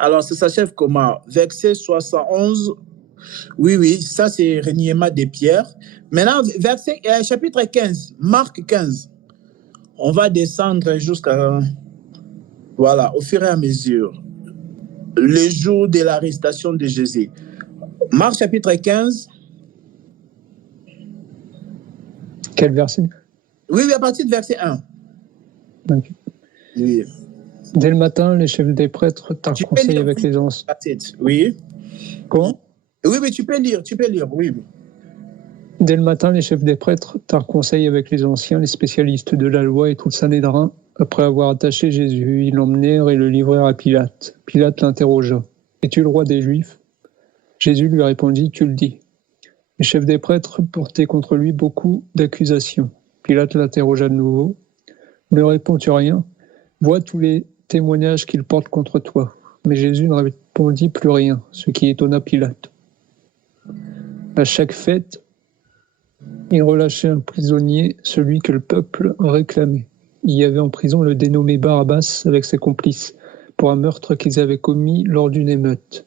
alors ça s'achève comment? Verset 71. Oui, ça c'est reniement de Pierre. Maintenant, chapitre 15, Marc 15. On va descendre jusqu'à... Voilà, au fur et à mesure. Le jour de l'arrestation de Jésus. Marc chapitre 15. Quel verset? Oui, à partir de verset 1. Okay. Oui. Dès le matin, les chefs des prêtres tinrent conseil avec les anciens. Oui. Comment? Oui, mais tu peux lire, oui. Dès le matin, les chefs des prêtres tinrent conseil avec les anciens, les spécialistes de la loi et tout le Sanhédrin. Après avoir attaché Jésus, ils l'emmenèrent et le livrèrent à Pilate. Pilate l'interrogea. « Es-tu le roi des Juifs ?» Jésus lui répondit « Tu le dis ». Les chefs des prêtres portaient contre lui beaucoup d'accusations. Pilate l'interrogea de nouveau. « Ne réponds-tu rien? Vois tous les témoignages qu'il porte contre toi. » Mais Jésus ne répondit plus rien, ce qui étonna Pilate. À chaque fête, il relâchait un prisonnier, celui que le peuple réclamait. Il y avait en prison le dénommé Barabbas avec ses complices, pour un meurtre qu'ils avaient commis lors d'une émeute.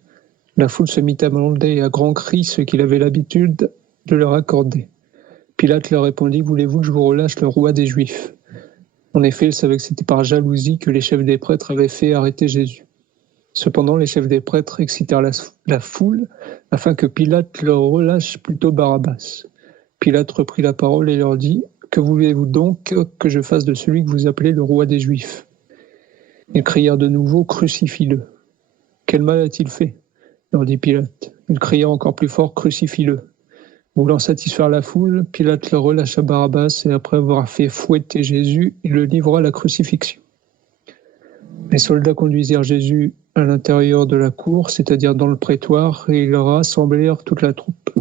La foule se mit à demander à grands cris ce qu'il avait l'habitude de leur accorder. Pilate leur répondit « Voulez-vous que je vous relâche le roi des Juifs ?» En effet, il savait que c'était par jalousie que les chefs des prêtres avaient fait arrêter Jésus. Cependant, les chefs des prêtres excitèrent la foule afin que Pilate leur relâche plutôt Barabbas. Pilate reprit la parole et leur dit « Que voulez-vous donc que je fasse de celui que vous appelez le roi des Juifs ?» Ils crièrent de nouveau « Crucifie-le !» « Quel mal a-t-il fait ?» leur dit Pilate. Ils crièrent encore plus fort « Crucifie-le !» Voulant satisfaire la foule, Pilate leur relâcha Barabbas et après avoir fait fouetter Jésus, il le livra à la crucifixion. Les soldats conduisirent Jésus à l'intérieur de la cour, c'est-à-dire dans le prétoire, et ils rassemblèrent toute la troupe.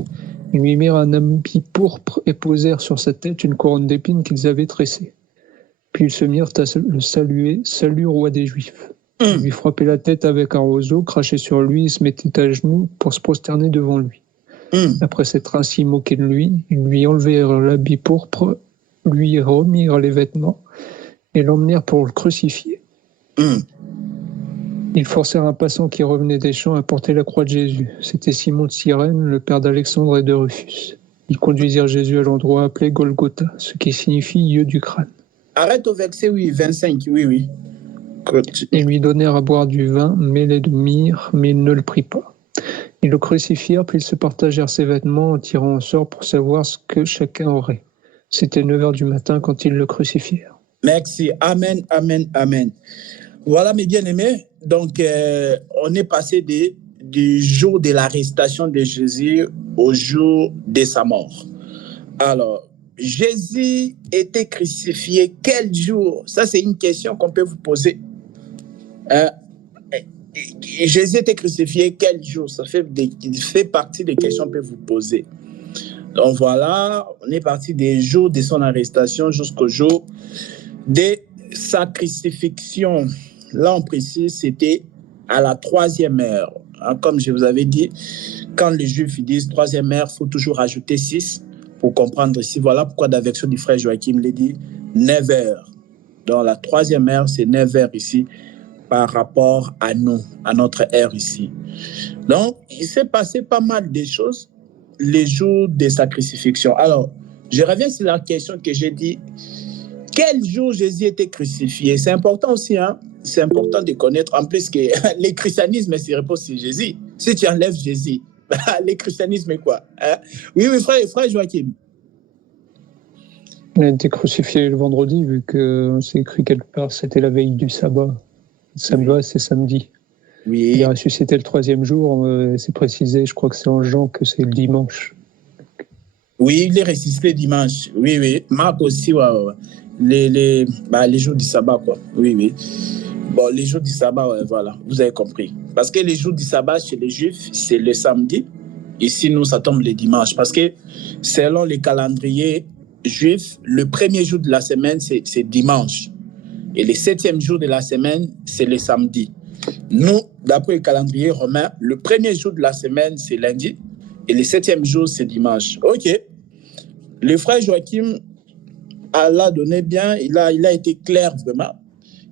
Ils lui mirent un habit pourpre et posèrent sur sa tête une couronne d'épines qu'ils avaient tressée. Puis ils se mirent à le saluer, « Salut, roi des Juifs !» Ils lui frappaient la tête avec un roseau, crachaient sur lui et se mettaient à genoux pour se prosterner devant lui. Après s'être ainsi moqués de lui, ils lui enlevèrent l'habit pourpre, lui remirent les vêtements et l'emmenèrent pour le crucifier. Ils forcèrent un passant qui revenait des champs à porter la croix de Jésus. C'était Simon de Cyrène, le père d'Alexandre et de Rufus. Ils conduisirent Jésus à l'endroit appelé Golgotha, ce qui signifie lieu du crâne. Arrête au verset 25, oui. Ils lui donnèrent à boire du vin mêlé de myrrhe, mais il ne le prit pas. Ils le crucifièrent, puis ils se partagèrent ses vêtements en tirant au sort pour savoir ce que chacun aurait. C'était 9h du matin quand ils le crucifièrent. Merci. Amen, amen, amen. Voilà, mes bien-aimés. Donc, on est passé du jour de l'arrestation de Jésus au jour de sa mort. Alors, Jésus était crucifié quel jour? Ça, c'est une question qu'on peut vous poser. Jésus était crucifié quel jour? Ça fait partie des questions qu'on peut vous poser. Donc voilà, on est parti des jours de son arrestation jusqu'au jour de sa crucifixion. Là, on précise, c'était à la 3e heure. Hein, comme je vous avais dit, quand les Juifs disent 3e heure, il faut toujours ajouter 6 pour comprendre ici. Voilà pourquoi dans la version du frère Joachim l'a dit 9 heures. Donc la 3e heure, c'est 9 heures ici par rapport à nous, à notre heure ici. Donc, il s'est passé pas mal de choses les jours de sa crucifixion. Alors, je reviens sur la question que j'ai dit. Quel jour Jésus était crucifié? C'est important aussi, hein? C'est important de connaître. En plus, que le christianisme se repose sur Jésus. Si tu enlèves Jésus, le christianisme est quoi? Hein? Oui, frère Joachim. Il a été crucifié le vendredi, vu que c'est écrit quelque part, c'était la veille du sabbat. Le sabbat, oui. C'est samedi. Oui. Il a ressuscité le 3e jour, c'est précisé, je crois que c'est en Jean, que c'est le dimanche. Oui, il est ressuscité dimanche. Oui, oui. Marc aussi, ouais. Les jours du sabbat, quoi. Oui, oui. Bon, les jours du sabbat, ouais, voilà, vous avez compris. Parce que les jours du sabbat chez les Juifs, c'est le samedi. Ici, nous, ça tombe le dimanche. Parce que selon les calendriers juifs, le premier jour de la semaine, c'est dimanche. Et le 7e jour de la semaine, c'est le samedi. Nous, d'après le calendrier romain, le premier jour de la semaine, c'est lundi. Et le 7e jour, c'est dimanche. OK. Le frère Joachim, Allah donnait bien, il a été clair vraiment.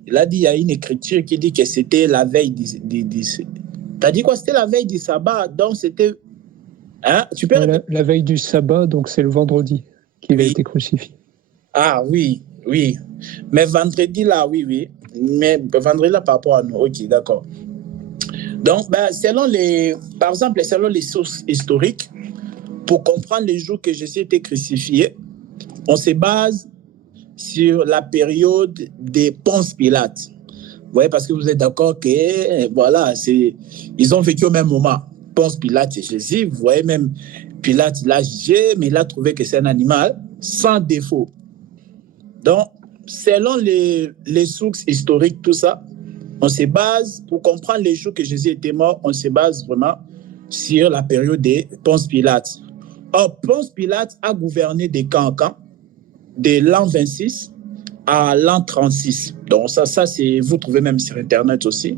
Il a dit, il y a une écriture qui dit que c'était la veille T'as dit quoi? C'était la veille du sabbat, donc c'était... Hein? Tu peux... la veille du sabbat, donc c'est le vendredi qu'il a été crucifié. Ah oui, oui. Mais vendredi là, oui. Mais vendredi là par rapport à nous, ok, d'accord. Donc, par exemple, selon les sources historiques, pour comprendre les jours que Jésus était crucifié, on se base sur la période de Ponce Pilate. Vous voyez, parce que vous êtes d'accord que, voilà, ils ont vécu au même moment. Ponce Pilate et Jésus, vous voyez, même Pilate l'a jugé, mais il a trouvé que c'est un animal sans défaut. Donc, selon les sources historiques, tout ça, on se base, pour comprendre les jours que Jésus était mort, on se base vraiment sur la période de Ponce Pilate. Or, Ponce Pilate a gouverné de camp en camp, de l'an 26 à l'an 36. Donc, ça vous trouvez même sur Internet aussi.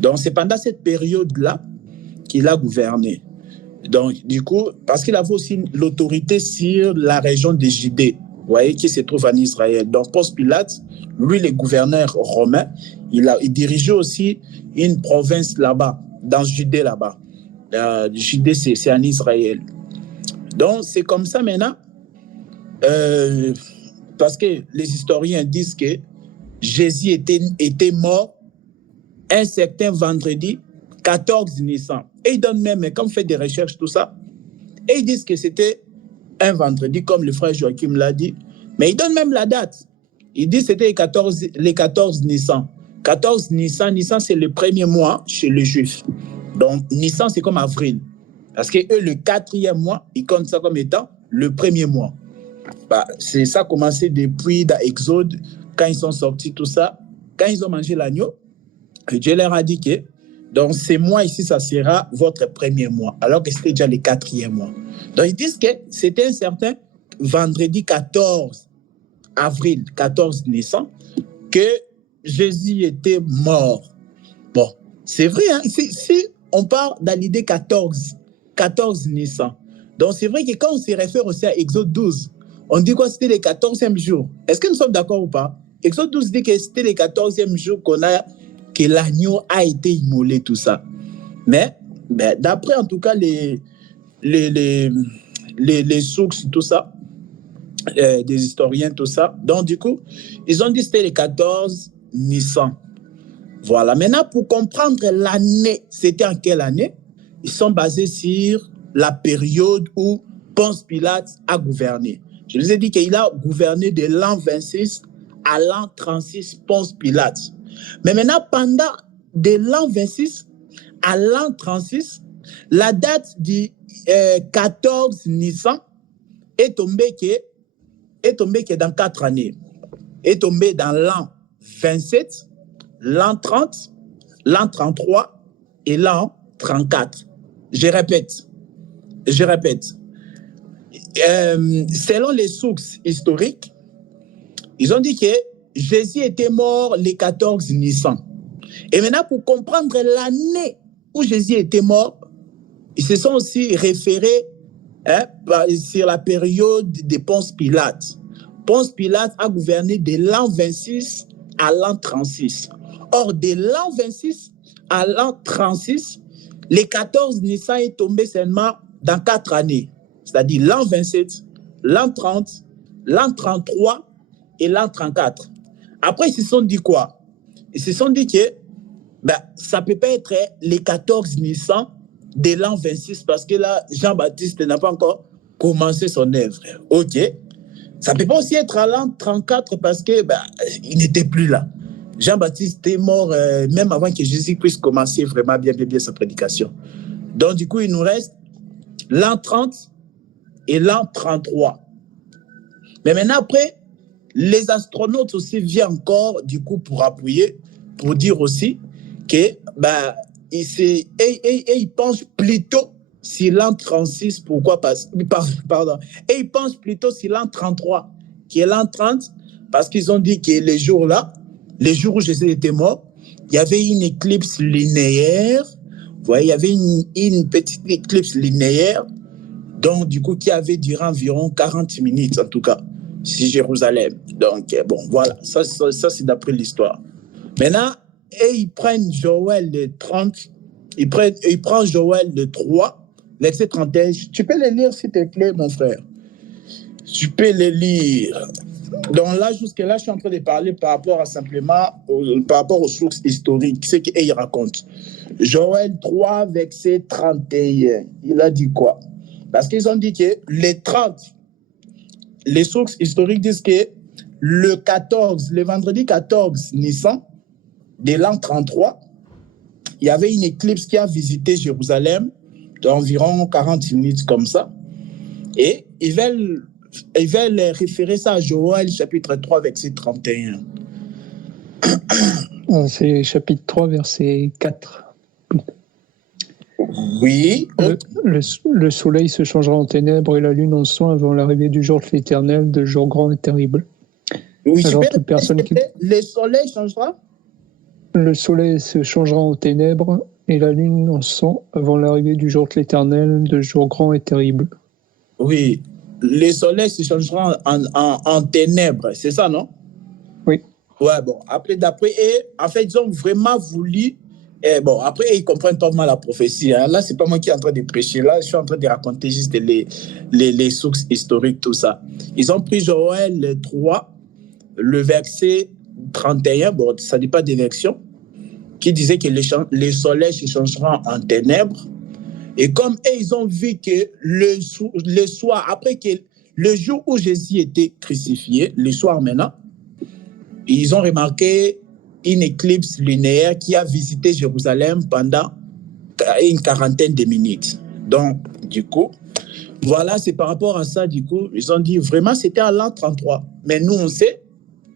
Donc, c'est pendant cette période-là qu'il a gouverné. Donc, du coup, parce qu'il avait aussi l'autorité sur la région de Judée, vous voyez, qui se trouve en Israël. Donc, Ponce Pilate, lui, le gouverneur romain, il dirigeait aussi une province là-bas, dans Judée là-bas. Judée, c'est en Israël. Donc, c'est comme ça maintenant, parce que les historiens disent que Jésus était mort un certain vendredi 14 Nissan. Et ils donnent même, quand on fait des recherches, tout ça, et ils disent que c'était un vendredi, comme le frère Joachim l'a dit, mais ils donnent même la date. Ils disent que c'était les 14 Nissan. 14 Nissan, c'est le premier mois chez les Juifs. Donc, Nissan, c'est comme avril. Parce que eux, le 4e mois, ils comptent ça comme étant le premier mois. C'est ça commencé depuis dans Exode, quand ils sont sortis, tout ça. Quand ils ont mangé l'agneau, Dieu leur a dit que donc ces mois ici, ça sera votre premier mois, alors que c'était déjà le 4e mois. Donc ils disent que c'était un certain vendredi 14 avril, 14 Nissan, que Jésus était mort. Bon, c'est vrai, hein? Si on part dans l'idée 14 Nissan, donc c'est vrai que quand on se réfère aussi à Exode 12, on dit quoi? C'était le 14e jour. Est-ce que nous sommes d'accord ou pas? Exode 12 dit que c'était le 14e jour que l'agneau a été immolé, tout ça. Mais d'après, en tout cas, les sources, tout ça, des historiens, tout ça, donc du coup, ils ont dit que c'était le 14 Nissan. Voilà. Maintenant, pour comprendre l'année, c'était en quelle année? Ils sont basés sur la période où Ponce Pilate a gouverné. Je vous ai dit qu'il a gouverné de l'an 26 à l'an 36, Ponce Pilate. Mais maintenant, pendant de l'an 26 à l'an 36, la date du 14 Nissan est tombée dans 4 années. Est tombée dans l'an 27, l'an 30, l'an 33 et l'an 34. Je répète. selon les sources historiques, ils ont dit que Jésus était mort le 14 Nissan. Et maintenant, pour comprendre l'année où Jésus était mort, ils se sont aussi référés sur la période de Ponce Pilate. Ponce Pilate a gouverné de l'an 26 à l'an 36. Or, de l'an 26 à l'an 36, les 14 Nissan est tombé seulement dans 4 années. C'est-à-dire l'an 27, l'an 30, l'an 33 et l'an 34. Après, ils se sont dit quoi? Ils se sont dit que ça ne peut pas être les 14 Nissan de l'an 26 parce que là, Jean-Baptiste n'a pas encore commencé son œuvre. OK. Ça ne peut pas aussi être à l'an 34 parce que il n'était plus là. Jean-Baptiste est mort même avant que Jésus puisse commencer vraiment bien sa prédication. Donc, du coup, il nous reste l'an 30 et l'an 33. Mais maintenant, après, les astronautes aussi viennent encore, du coup, pour appuyer, pour dire aussi que ils pensent plutôt sur l'an 36. Pourquoi? Pardon. Et ils pensent plutôt sur l'an 33, qui est l'an 30, parce qu'ils ont dit que les jours où Jésus était mort, il y avait une éclipse linéaire. Vous voyez, il y avait une petite éclipse linéaire, donc du coup, qui avait duré environ 40 minutes, en tout cas, sur Jérusalem. Donc, bon, voilà, ça c'est d'après l'histoire. Maintenant, et ils prennent Joël le 30, ils prennent Joël le 3, verset 31. Tu peux les lire, s'il te plaît, mon frère? Tu peux les lire. Donc là, jusque-là, je suis en train de parler par rapport aux sources historiques, ce qu'ils racontent. Joël 3, verset 31, il a dit quoi? Parce qu'ils ont dit que les sources historiques disent que le vendredi 14 Nissan, de l'an 33, il y avait une éclipse qui a visité Jérusalem d'environ 40 minutes comme ça. Et ils veulent référer ça à Joël chapitre 3, verset 31. C'est chapitre 3, verset 4. Oui. Le soleil se changera en ténèbres et la lune en sang avant l'arrivée du jour de l'Éternel, de jour grand et terrible. Oui, alors, toute personne le soleil changera? Le soleil se changera en ténèbres et la lune en sang avant l'arrivée du jour de l'Éternel, de jour grand et terrible. Oui, le soleil se changera en ténèbres, c'est ça, non? Oui. Ouais, bon, après, en fait, ils ont vraiment voulu, après, ils comprennent totalement la prophétie. Hein. Là, c'est pas moi qui est en train de prêcher, là, je suis en train de raconter juste les sources historiques, tout ça. Ils ont pris Joël 3, le verset 31, bon, ça ne dit pas d'élection, qui disait que le soleil se changera en ténèbres. Et comme ils ont vu que le soir, après que le jour où Jésus était crucifié, le soir maintenant, ils ont remarqué une éclipse lunaire qui a visité Jérusalem pendant une quarantaine de minutes. Donc, du coup, voilà, c'est par rapport à ça, du coup, ils ont dit vraiment c'était à l'an 33. Mais nous, on sait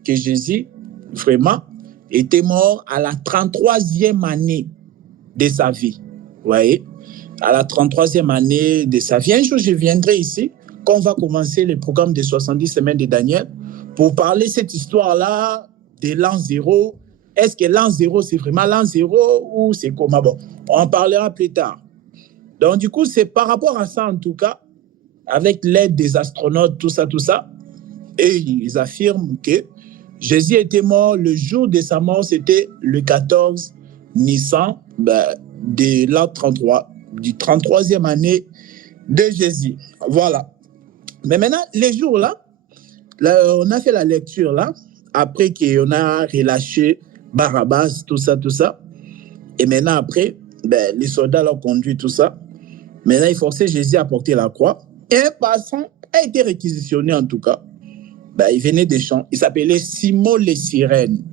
que Jésus, vraiment, était mort à la 33e année de sa vie. Vous voyez? À la 33e année de sa vie. Un jour, je viendrai ici, quand on va commencer le programme des 70 semaines de Daniel, pour parler de cette histoire-là de l'an 0. Est-ce que l'an 0, c'est vraiment l'an 0 ou c'est comment? Bon, on en parlera plus tard. Donc, du coup, c'est par rapport à ça, en tout cas, avec l'aide des astronautes, tout ça, et ils affirment que Jésus était mort, le jour de sa mort, c'était le 14 Nissan de l'an 33, du 33e année de Jésus. Voilà. Mais maintenant, les jours là, on a fait la lecture là, après qu'on a relâché Barabbas, tout ça. Et maintenant, après, les soldats l'ont conduit, tout ça. Maintenant, ils forçaient Jésus à porter la croix. Et un passant a été réquisitionné, en tout cas. Il venait des champs. Il s'appelait Simon les Cyrènes.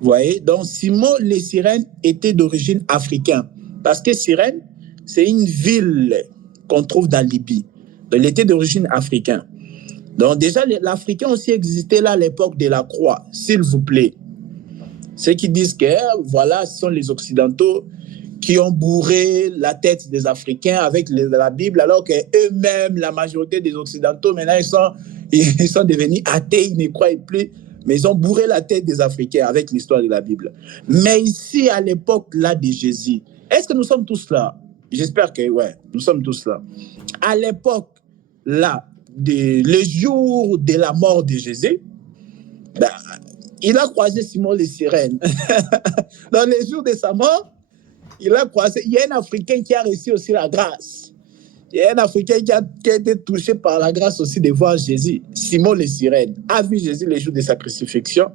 Vous voyez? Donc, Simon les Cyrènes était d'origine africaine. Parce que Cyrène, c'est une ville qu'on trouve dans Libye. Donc, il était d'origine africaine. Donc, déjà, l'Africain aussi existait là à l'époque de la croix, s'il vous plaît. Ceux qui disent que, voilà, ce sont les Occidentaux qui ont bourré la tête des Africains avec la Bible, alors qu'eux-mêmes, la majorité des Occidentaux, maintenant, ils sont devenus athées, ils ne croient plus, mais ils ont bourré la tête des Africains avec l'histoire de la Bible. Mais ici, à l'époque là de Jésus, est-ce que nous sommes tous là? J'espère que oui, nous sommes tous là. À l'époque là, le jour de la mort de Jésus, ben, il a croisé Simon le Cyrène. Dans les jours de sa mort, il a croisé. Il y a un Africain qui a reçu aussi la grâce. Il y a un Africain qui a été touché par la grâce aussi de voir Jésus. Simon le Cyrène a vu Jésus le jour de sa crucifixion.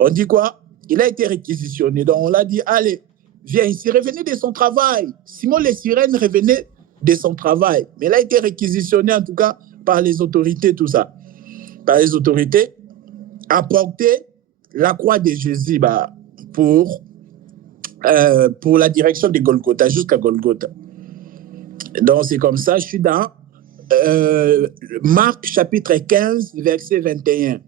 On dit quoi? Il a été réquisitionné. Donc on l'a dit, allez, viens ici. Revenez de son travail. Simon le Cyrène revenait de son travail. Mais il a été réquisitionné en tout cas par les autorités, tout ça. Par les autorités, apporter la croix de Jésus pour la direction de Golgotha, jusqu'à Golgotha. Donc, c'est comme ça. Je suis dans Marc, chapitre 15, verset 21.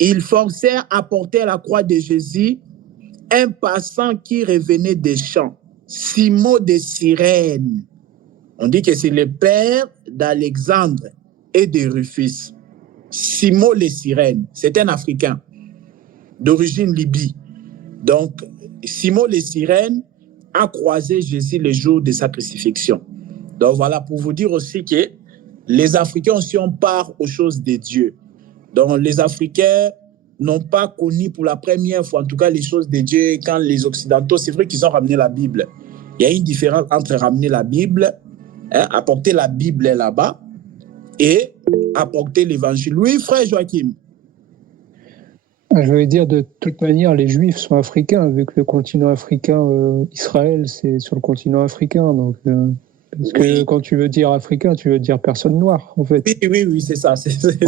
Ils forcèrent à porter la croix de Jésus un passant qui revenait des champs, Simon de Cyrène. On dit que c'est le père d'Alexandre et de Rufus. Simon le Cyrène, c'est un Africain d'origine Libye. Donc, Simon le Cyrène a croisé Jésus le jour de sa crucifixion. Donc, voilà, pour vous dire aussi que les Africains aussi ont part aux choses de Dieu. Donc, les Africains n'ont pas connu pour la première fois, en tout cas, les choses de Dieu quand les Occidentaux, c'est vrai qu'ils ont ramené la Bible. Il y a une différence entre ramener la Bible, apporter la Bible là-bas, et apporter l'évangile. Oui, frère Joachim. Je veux dire, de toute manière, les Juifs sont africains, vu que le continent africain, Israël, c'est sur le continent africain. Donc, parce que quand tu veux dire africain, tu veux dire personne noire, en fait. Oui, c'est ça. C'est ça, tu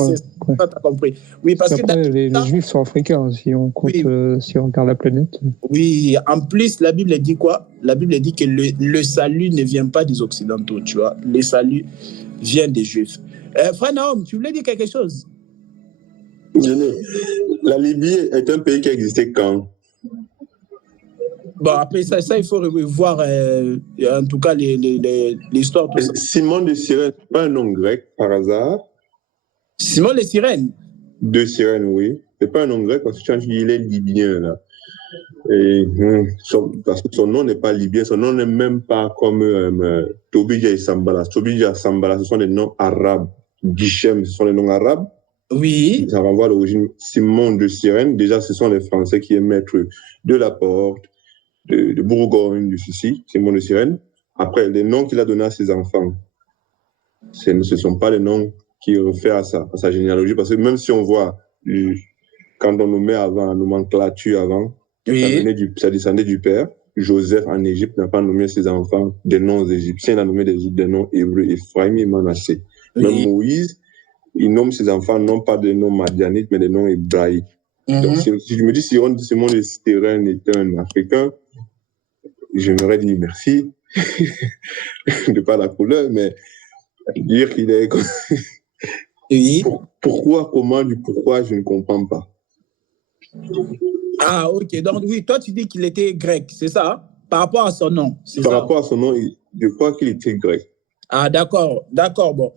as compris. Oui, parce après, que les Juifs sont africains, si on compte, si on regarde la planète. Oui, en plus, la Bible dit quoi? La Bible dit que le salut ne vient pas des Occidentaux, tu vois. Le salut vient des Juifs. Frère Naom, tu voulais dire quelque chose? La Libye est un pays qui existait quand? Bon, après ça il faut voir en tout cas l'histoire. Tout ça. Simon de Cyrène, pas un nom grec par hasard? Simon de Cyrène? De Cyrène, oui. C'est pas un nom grec parce que tu dis il est libyen là. Et, parce que son nom n'est pas libyen, son nom n'est même pas comme Tobidja et Sambala. Tobidja et Sambala, ce sont des noms arabes. Guichem, ce sont des noms arabes. Oui. Ça renvoie à l'origine. Simon de Cyrène, déjà, ce sont les Français qui est maître de la Porte, de Bourgogne, du Sicile, Simon de Cyrène. Après, les noms qu'il a donnés à ses enfants, ce ne sont pas les noms qui réfèrent à sa généalogie, parce que même si on voit, quand on nous met avant, la nomenclature avant, ça descendait du père. Joseph, en Égypte, n'a pas nommé ses enfants des noms égyptiens, il a nommé des noms hébreux, Ephraim et Manassé. Même Moïse, il nomme ses enfants non pas des noms madianites, mais des noms hébraïques. Donc, si je me dis Simon de Cyrène est un Africain, j'aimerais dire merci, de pas la couleur, mais dire qu'il est... Pourquoi, je ne comprends pas. Ah, ok. Donc, oui, toi, tu dis qu'il était grec, c'est ça? Par rapport à son nom, c'est ça? Par rapport à son nom, je crois qu'il était grec. Ah, d'accord, bon.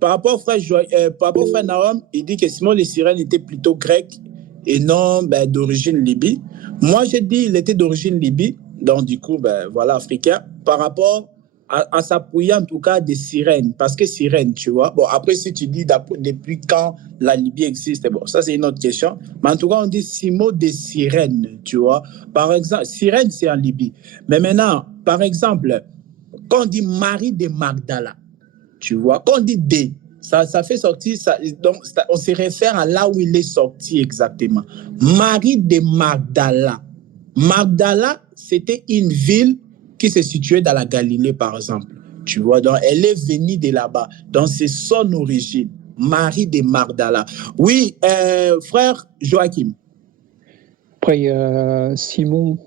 Par rapport au frère Naom, il dit que Simon de Cyrène était plutôt grec et non d'origine Libye. Moi, j'ai dit qu'il était d'origine Libye, donc du coup, voilà, africain, par rapport à s'appuyer en tout cas des Cyrènes, parce que Cyrène, tu vois. Bon, après, si tu dis depuis quand la Libye existe, bon, ça c'est une autre question. Mais en tout cas, on dit Simon de Cyrène, tu vois. Par exemple, Cyrène, c'est en Libye. Mais maintenant, par exemple, quand on dit Marie de Magdala, tu vois, quand on dit D, ça fait sortir, donc on se réfère à là où il est sorti exactement. Marie de Magdala. Magdala, c'était une ville qui se situait dans la Galilée, par exemple. Tu vois, donc elle est venue de là-bas. Donc c'est son origine. Marie de Magdala. Oui, frère Joachim. Après, il y a Simon,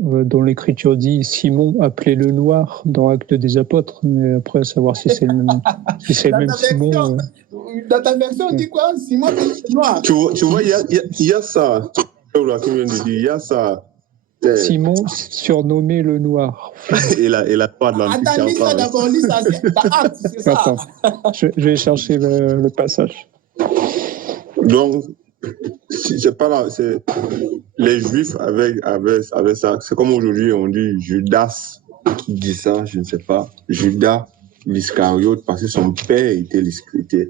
dont l'écriture dit Simon appelé le noir dans Actes des Apôtres, mais après savoir si c'est le même, Simon. Dans ta version, on dit quoi? Simon le noir. Tu vois, il y a ça. Il y a ça. Simon, surnommé le Noir. Et la croix de l'Antique. Attends, lis ça d'abord, lis ça. T'as hâte, c'est ça. Attends, je vais chercher le passage. Donc, c'est pas là, les Juifs avaient ça. C'est comme aujourd'hui, on dit Judas qui dit ça, je ne sais pas. Judas l'Iscariote, parce que son père était l'Iscariote.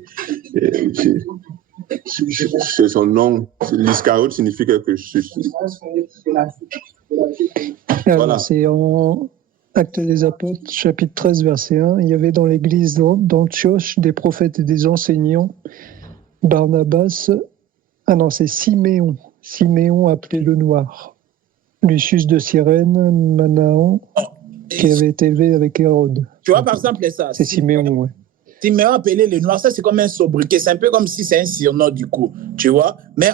C'est son nom. L'Iscariote signifie quelque chose. Voilà. C'est en Actes des Apôtres, chapitre 13, verset 1. Il y avait dans l'église d'Antioche des prophètes et des enseignants. Barnabas, c'est Siméon. Siméon appelé le Noir. Lucius de Cyrène, Manaon, qui avait été élevé avec Hérode. Tu vois, par exemple, ça. C'est Siméon, ouais. Siméon appelé le Noir, ça c'est comme un sobriquet. C'est un peu comme si c'est un surnom du coup, tu vois. Mais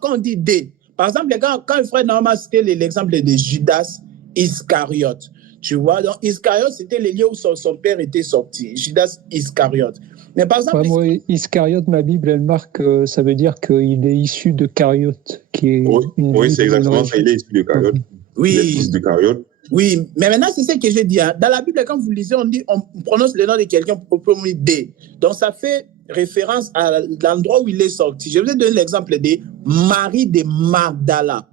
quand on dit D, par exemple, quand le frère Norman citait l'exemple de Judas Iscariote, tu vois. Donc Iscariote, c'était le lieu où son père était sorti. Judas Iscariote. Mais par exemple, moi, Iscariote, ma Bible, elle marque, ça veut dire qu'il est issu de Cariote, qui est oui, c'est exactement ça. Il est issu de Cariote. Oui. Il est fils de Cariote. Oui, mais maintenant, c'est ce que je dis. Hein. Dans la Bible, quand vous lisez, on prononce le nom de quelqu'un au premier D. Donc, ça fait référence à l'endroit où il est sorti. Je vous ai donné l'exemple de Marie de Magdala.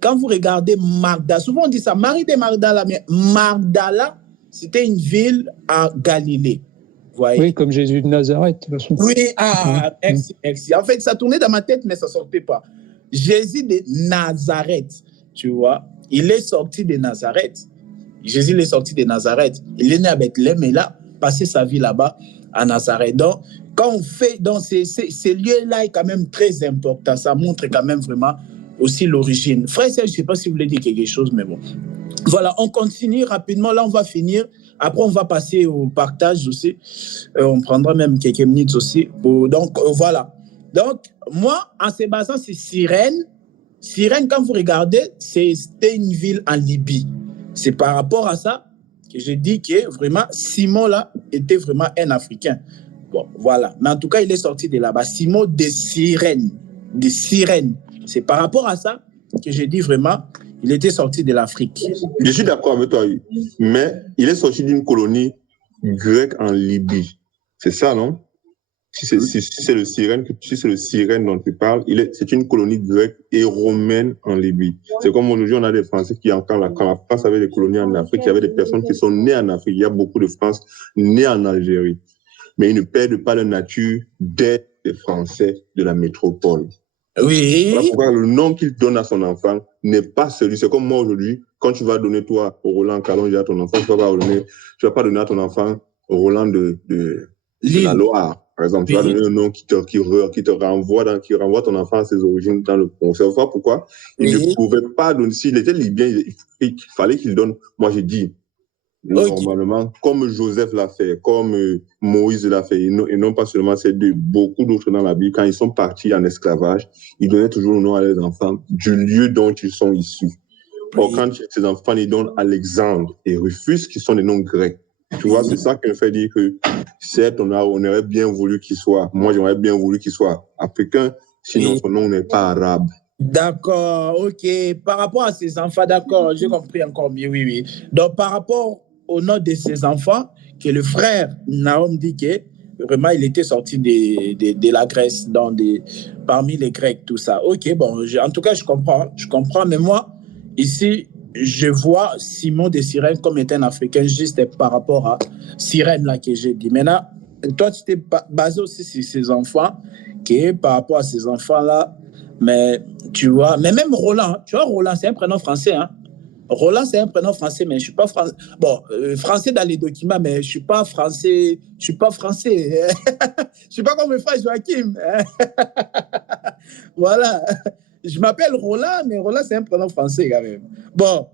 Quand vous regardez Magdala, souvent on dit ça, Marie de Magdala, mais Magdala, c'était une ville en Galilée. Voyez? Oui, comme Jésus de Nazareth. De façon. Oui, merci. En fait, ça tournait dans ma tête, mais ça ne sortait pas. Jésus de Nazareth, tu vois. Il est sorti de Nazareth. Jésus est sorti de Nazareth. Il est né à Bethléem et il a passé sa vie là-bas à Nazareth. Donc, quand on fait dans ces lieux-là, est quand même très important. Ça montre quand même vraiment aussi l'origine. Frère Serge, je ne sais pas si vous voulez dire quelque chose, mais bon. Voilà, on continue rapidement. Là, on va finir. Après, on va passer au partage aussi. On prendra même quelques minutes aussi. Donc, voilà. Donc, moi, en se basant sur Cyrène, quand vous regardez, c'était une ville en Libye. C'est par rapport à ça que je dis que vraiment, Simon, là, était vraiment un Africain. Bon, voilà. Mais en tout cas, il est sorti de là-bas. Simon de Cyrène. C'est par rapport à ça que je dis vraiment, il était sorti de l'Afrique. Je suis d'accord avec toi, mais il est sorti d'une colonie grecque en Libye. C'est ça, non? Si c'est le Cyrène dont tu parles, c'est une colonie grecque et romaine en Libye. C'est comme aujourd'hui, on a des Français qui, quand la France avait des colonies en Afrique, il y avait des personnes qui sont nées en Afrique. Il y a beaucoup de Français nés en Algérie. Mais ils ne perdent pas la nature des Français de la métropole. Oui. Voilà pourquoi le nom qu'il donne à son enfant n'est pas celui. C'est comme moi aujourd'hui, quand tu vas donner toi au Roland Calonge à ton enfant, tu vas pas donner à ton enfant Roland de la Loire. Par exemple, tu vas donner un nom qui te renvoie ton enfant à ses origines dans le Congo. C'est pourquoi il ne pouvait pas donner. S'il était libyen, il fallait qu'il donne. Moi, j'ai dit, normalement, comme Joseph l'a fait, comme Moïse l'a fait, et non pas seulement ces deux, beaucoup d'autres dans la Bible, quand ils sont partis en esclavage, ils donnaient toujours le nom à leurs enfants du lieu dont ils sont issus. Or, quand ces enfants les donnent Alexandre et Rufus, qui sont des noms grecs, tu vois, c'est ça qui me fait dire que certes, on aurait bien voulu qu'il soit, moi j'aurais bien voulu qu'il soit africain, sinon son nom n'est pas arabe. D'accord, ok. Par rapport à ces enfants, d'accord, j'ai compris encore mieux, oui. Donc, par rapport au nom de ces enfants, que le frère Naom dit que vraiment il était sorti de la Grèce, parmi les Grecs, tout ça. Ok, bon, en tout cas, je comprends, mais moi, ici, je vois Simon de Cyrène comme étant un Africain juste par rapport à Cyrène là que j'ai dit. Maintenant, toi, tu t'es basé aussi sur ces enfants, qui par rapport à ces enfants-là, mais tu vois, mais même Roland, tu vois, Roland, c'est un prénom français, hein. Roland, c'est un prénom français, mais je ne suis pas français. Bon, français dans les documents, mais je ne suis pas français. Je ne suis pas comme le frère Joachim. Voilà. Je m'appelle Roland, mais Roland, c'est un prénom français quand même. Bon,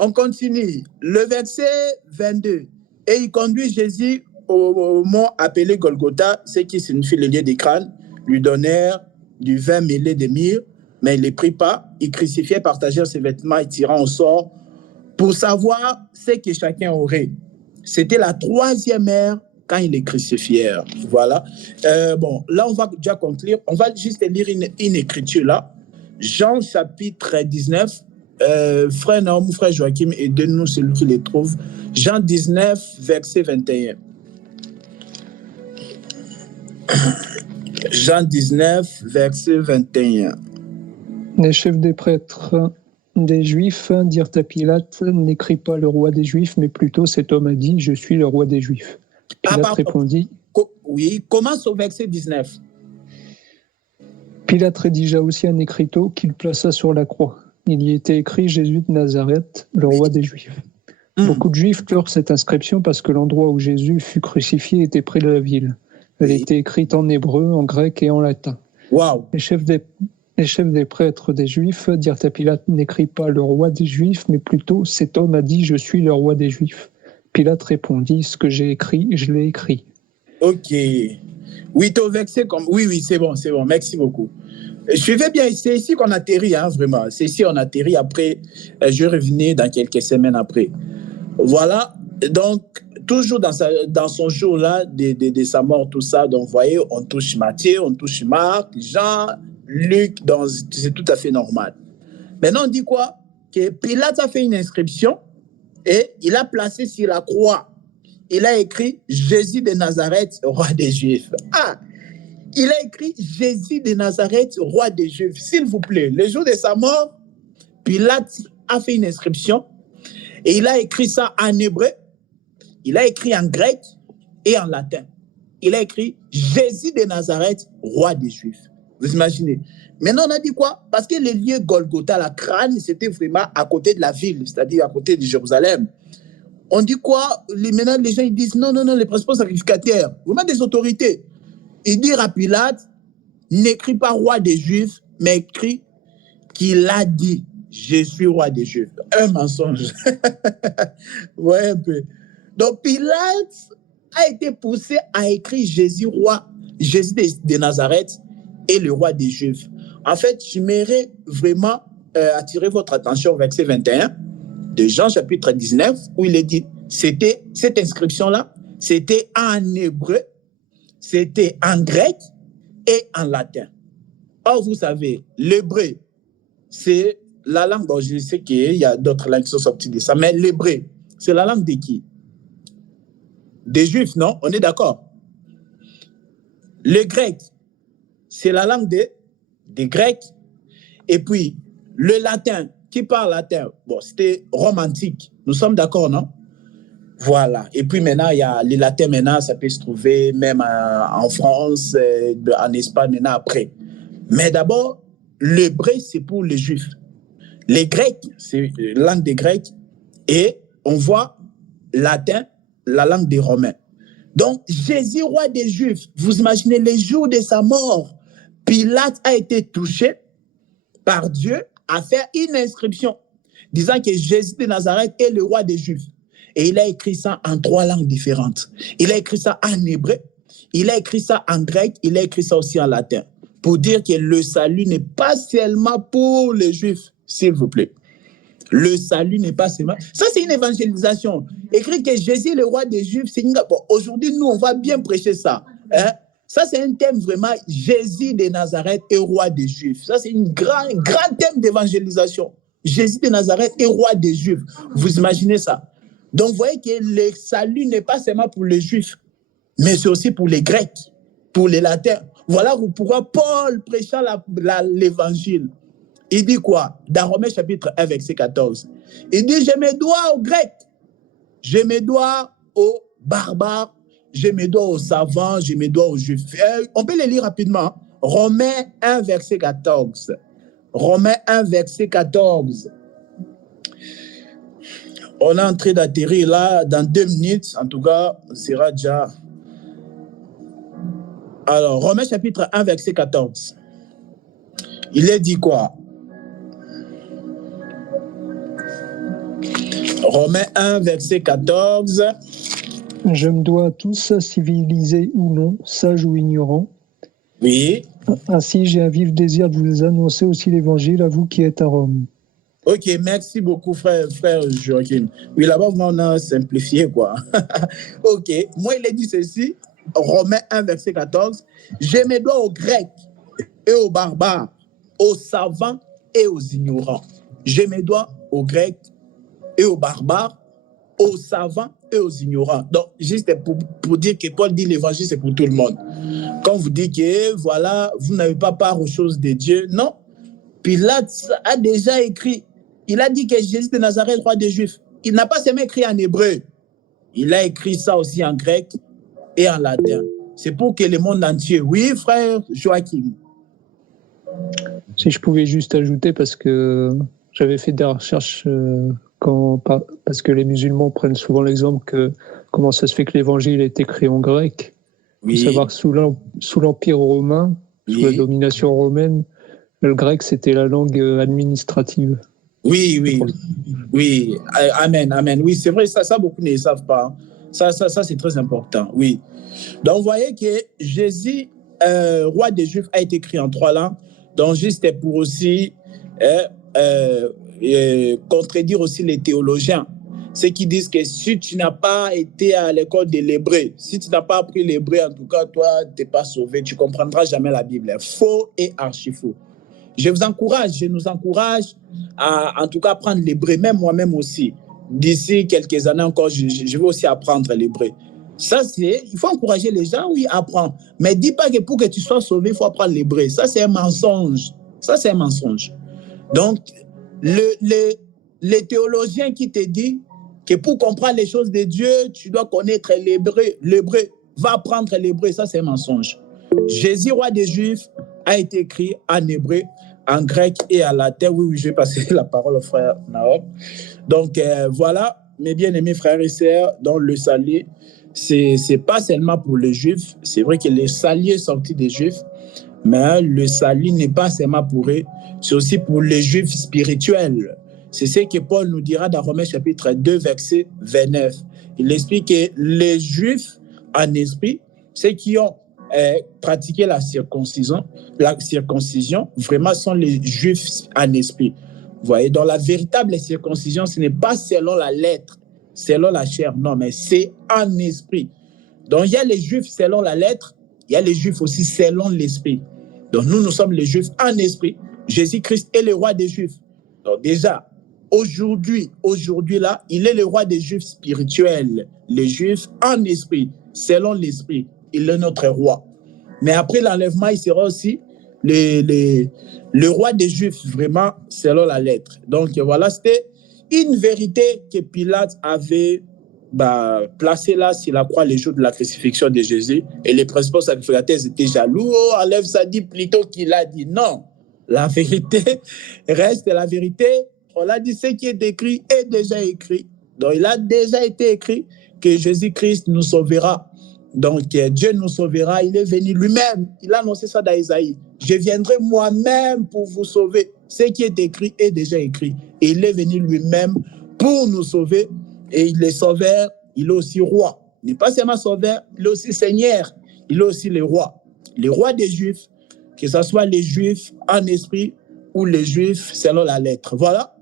on continue. Le verset 22. Et il conduit Jésus au mont appelé Golgotha, ce qui signifie le lieu des crânes, lui donnèrent du vin mêlé de myrrhe, mais il ne les prit pas. Il crucifiait, partagèrent ses vêtements et tirant au sort pour savoir ce que chacun aurait. C'était la 3e heure quand ils les crucifièrent. Voilà. Bon, là, on va déjà conclure. On va juste lire une écriture là. Jean chapitre 19, frère Naoum, frère Joachim, aidez-nous, celui qui les trouve. Jean 19, verset 21. Jean 19, verset 21. Les chefs des prêtres des Juifs dirent à Pilate, n'écris pas le roi des Juifs, mais plutôt cet homme a dit, je suis le roi des Juifs. Pilate répondit... Oui, commence au verset 19. Pilate rédigea aussi un écriteau qu'il plaça sur la croix. Il y était écrit Jésus de Nazareth, le roi des Juifs. Beaucoup de Juifs pleurent cette inscription parce que l'endroit où Jésus fut crucifié était près de la ville. Elle était écrite en hébreu, en grec et en latin. Wow. Les chefs des prêtres des Juifs dirent à Pilate, n'écris pas le roi des Juifs, mais plutôt cet homme a dit, je suis le roi des Juifs. Pilate répondit, ce que j'ai écrit, je l'ai écrit. Ok. Oui, t'es au verset comme... Oui, c'est bon, merci beaucoup. Suivez bien, c'est ici qu'on atterrit, hein, vraiment. C'est ici qu'on atterrit. Après, je revenais dans quelques semaines après. Voilà, donc, toujours dans son jour-là, de sa mort, tout ça, donc, vous voyez, on touche Matthieu, on touche Marc, Jean, Luc, donc c'est tout à fait normal. Maintenant, on dit quoi? Que Pilate a fait une inscription et il a placé sur la croix. Il a écrit Jésus de Nazareth, roi des Juifs. Ah! Il a écrit Jésus de Nazareth, roi des Juifs. S'il vous plaît, le jour de sa mort, Pilate a fait une inscription et il a écrit ça en hébreu, il a écrit en grec et en latin. Il a écrit Jésus de Nazareth, roi des Juifs. Vous imaginez? Maintenant, on a dit quoi? Parce que le lieu Golgotha, la crâne, c'était vraiment à côté de la ville, c'est-à-dire à côté de Jérusalem. On dit quoi? Maintenant, les gens ils disent non, les principaux sacrificateurs, vraiment des autorités. Il dit à Pilate, n'écris pas roi des Juifs, mais écris qu'il a dit, je suis roi des Juifs. Un mensonge. Ouais, un peu. Donc, Pilate a été poussé à écrire Jésus roi, Jésus de Nazareth et le roi des Juifs. En fait, j'aimerais vraiment attirer votre attention au verset 21 de Jean chapitre 19, où il est dit, c'était cette inscription-là, c'était en hébreu, c'était en grec et en latin. Or, vous savez, l'hébreu, c'est la langue, bon, je sais qu'il y a d'autres langues qui sont sorties de ça, mais l'hébreu, c'est la langue de qui? Des Juifs, non? On est d'accord? Le grec, c'est la langue des Grecs. Et puis, le latin, qui parle latin? Bon, c'était Rome antique. Nous sommes d'accord, non? Voilà. Et puis maintenant, il y a le latin, maintenant, ça peut se trouver même en France, en Espagne, maintenant, après. Mais d'abord, l'hébreu, c'est pour les Juifs. Les Grecs, c'est la langue des Grecs. Et on voit latin, la langue des Romains. Donc, Jésus, roi des Juifs, vous imaginez les jours de sa mort, Pilate a été touché par Dieu à faire une inscription disant que Jésus de Nazareth est le roi des Juifs. Et il a écrit ça en 3 langues différentes. Il a écrit ça en hébreu, il a écrit ça en grec, il a écrit ça aussi en latin. Pour dire que le salut n'est pas seulement pour les Juifs, s'il vous plaît. Le salut n'est pas seulement... Ça, c'est une évangélisation. Écrit que Jésus est le roi des Juifs, c'est une... Bon, aujourd'hui, nous, on va bien prêcher ça. Hein? Ça, c'est un thème vraiment, Jésus de Nazareth est roi des Juifs. Ça, c'est un grand thème d'évangélisation. Jésus de Nazareth est roi des Juifs. Vous imaginez ça? Donc, vous voyez que le salut n'est pas seulement pour les Juifs, mais c'est aussi pour les Grecs, pour les Latins. Voilà pourquoi Paul prêchant l'évangile. Il dit quoi? Dans Romains chapitre 1, verset 14. Il dit, je me dois aux Grecs, je me dois aux barbares, je me dois aux savants, je me dois aux Juifs. On peut les lire rapidement. Romains 1, verset 14. Romains 1, verset 14. On est en train d'atterrir là, dans 2 minutes, en tout cas, on sera déjà... Alors, Romains chapitre 1, verset 14. Il est dit quoi? Romains 1, verset 14. Je me dois à tous, civilisés ou non, sages ou ignorants. Oui. Ainsi, j'ai un vif désir de vous annoncer aussi l'évangile à vous qui êtes à Rome. Ok, merci beaucoup, frère Joachim. Oui, là-bas, on a simplifié, quoi. Ok, moi, il a dit ceci, Romains 1, verset 14. Je me dois aux Grecs et aux barbares, aux savants et aux ignorants. Je me dois aux Grecs et aux barbares, aux savants et aux ignorants. Donc, juste pour dire que Paul dit l'évangile, c'est pour tout le monde. Quand vous dites que, voilà, vous n'avez pas part aux choses de Dieu, non. Pilate a déjà écrit, il a dit que Jésus de Nazareth, roi des Juifs. Il n'a pas seulement écrit en hébreu, il a écrit ça aussi en grec et en latin. C'est pour que le monde entier, oui, frère Joachim. Si je pouvais juste ajouter, parce que j'avais fait des recherches parce que les musulmans prennent souvent l'exemple que comment ça se fait que l'évangile est écrit en grec. Il faut savoir que sous l'Empire romain, sous la domination romaine, le grec, c'était la langue administrative. Oui. Amen. Oui, c'est vrai, ça beaucoup ne savent pas. Ça, c'est très important, oui. Donc, vous voyez que Jésus, roi des Juifs, a été écrit en 3 langues. Donc, juste pour aussi contredire aussi les théologiens. Ceux qui disent que si tu n'as pas été à l'école de l'hébreu, si tu n'as pas appris l'hébreu, en tout cas, toi, tu n'es pas sauvé, tu ne comprendras jamais la Bible. Faux et archi-faux. Je nous encourage à, en tout cas, apprendre l'hébreu, même moi-même aussi. D'ici quelques années encore, je vais aussi apprendre l'hébreu. Ça, il faut encourager les gens, oui, apprendre. Mais dis pas que pour que tu sois sauvé, il faut apprendre l'hébreu. Ça, c'est un mensonge. Donc, les théologiens qui te disent que pour comprendre les choses de Dieu, tu dois connaître l'hébreu. Va apprendre l'hébreu, ça, c'est un mensonge. Jésus, roi des Juifs, a été écrit en hébreu, en grec et en latin. Oui, je vais passer la parole au frère Nahom. Donc, voilà, mes bien-aimés frères et sœurs, dans le salut, c'est pas seulement pour les Juifs. C'est vrai que le salut est sorti des Juifs, mais le salut n'est pas seulement pour eux, c'est aussi pour les Juifs spirituels. C'est ce que Paul nous dira dans Romains chapitre 2, verset 29. Il explique que les Juifs en esprit, ceux qui ont pratiqué la circoncision, vraiment sont les Juifs en esprit. Vous voyez, dans la véritable circoncision, ce n'est pas selon la lettre, selon la chair, non, mais c'est en esprit. Donc, il y a les Juifs selon la lettre, il y a les Juifs aussi selon l'esprit. Donc, nous sommes les Juifs en esprit. Jésus-Christ est le roi des Juifs. Donc, déjà, aujourd'hui là, il est le roi des Juifs spirituels, les Juifs en esprit, selon l'esprit. Il est notre roi. Mais après l'enlèvement, il sera aussi le roi des Juifs, vraiment, selon la lettre. Donc, voilà, c'était une vérité que Pilate avait placée là sur la croix le jour de la crucifixion de Jésus. Et les principaux sacrificateurs étaient jaloux. Oh, enlève ça, dit plutôt qu'il a dit non. La vérité reste la vérité. On l'a dit, ce qui est écrit est déjà écrit. Donc, il a déjà été écrit que Jésus-Christ nous sauvera. Donc, Dieu nous sauvera. Il est venu lui-même. Il a annoncé ça dans Isaïe. Je viendrai moi-même pour vous sauver. Ce qui est écrit est déjà écrit. Et il est venu lui-même pour nous sauver. Et il est sauveur. Il est aussi roi. Il n'est pas seulement sauveur, il est aussi seigneur. Il est aussi le roi. Le roi des Juifs, que ce soit les Juifs en esprit ou les Juifs selon la lettre. Voilà.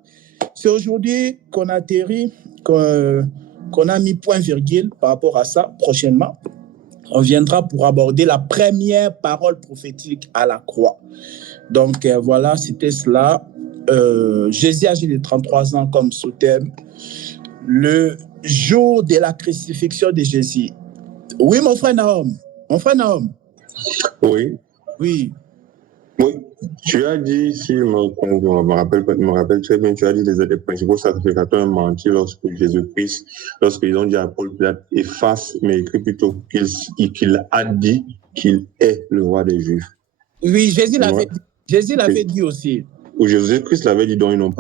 C'est aujourd'hui qu'on atterrit, qu'on a mis point-virgule par rapport à ça. Prochainement, on viendra pour aborder la première parole prophétique à la croix. Donc, voilà, c'était cela. Jésus âgé de 33 ans comme sous-thème. Le jour de la crucifixion de Jésus. Oui, mon frère Nahom. Oui. Oui. Oui, tu as dit, si je me rappelle très bien, tu as dit les principaux sacrificateurs ont menti lorsque Jésus-Christ, lorsqu'ils ont dit à Paul Pilate, efface, mais écrit plutôt qu'il a dit qu'il est le roi des Juifs. Oui, Jésus l'avait dit aussi. Ou Jésus-Christ l'avait dit, dont ils n'ont pas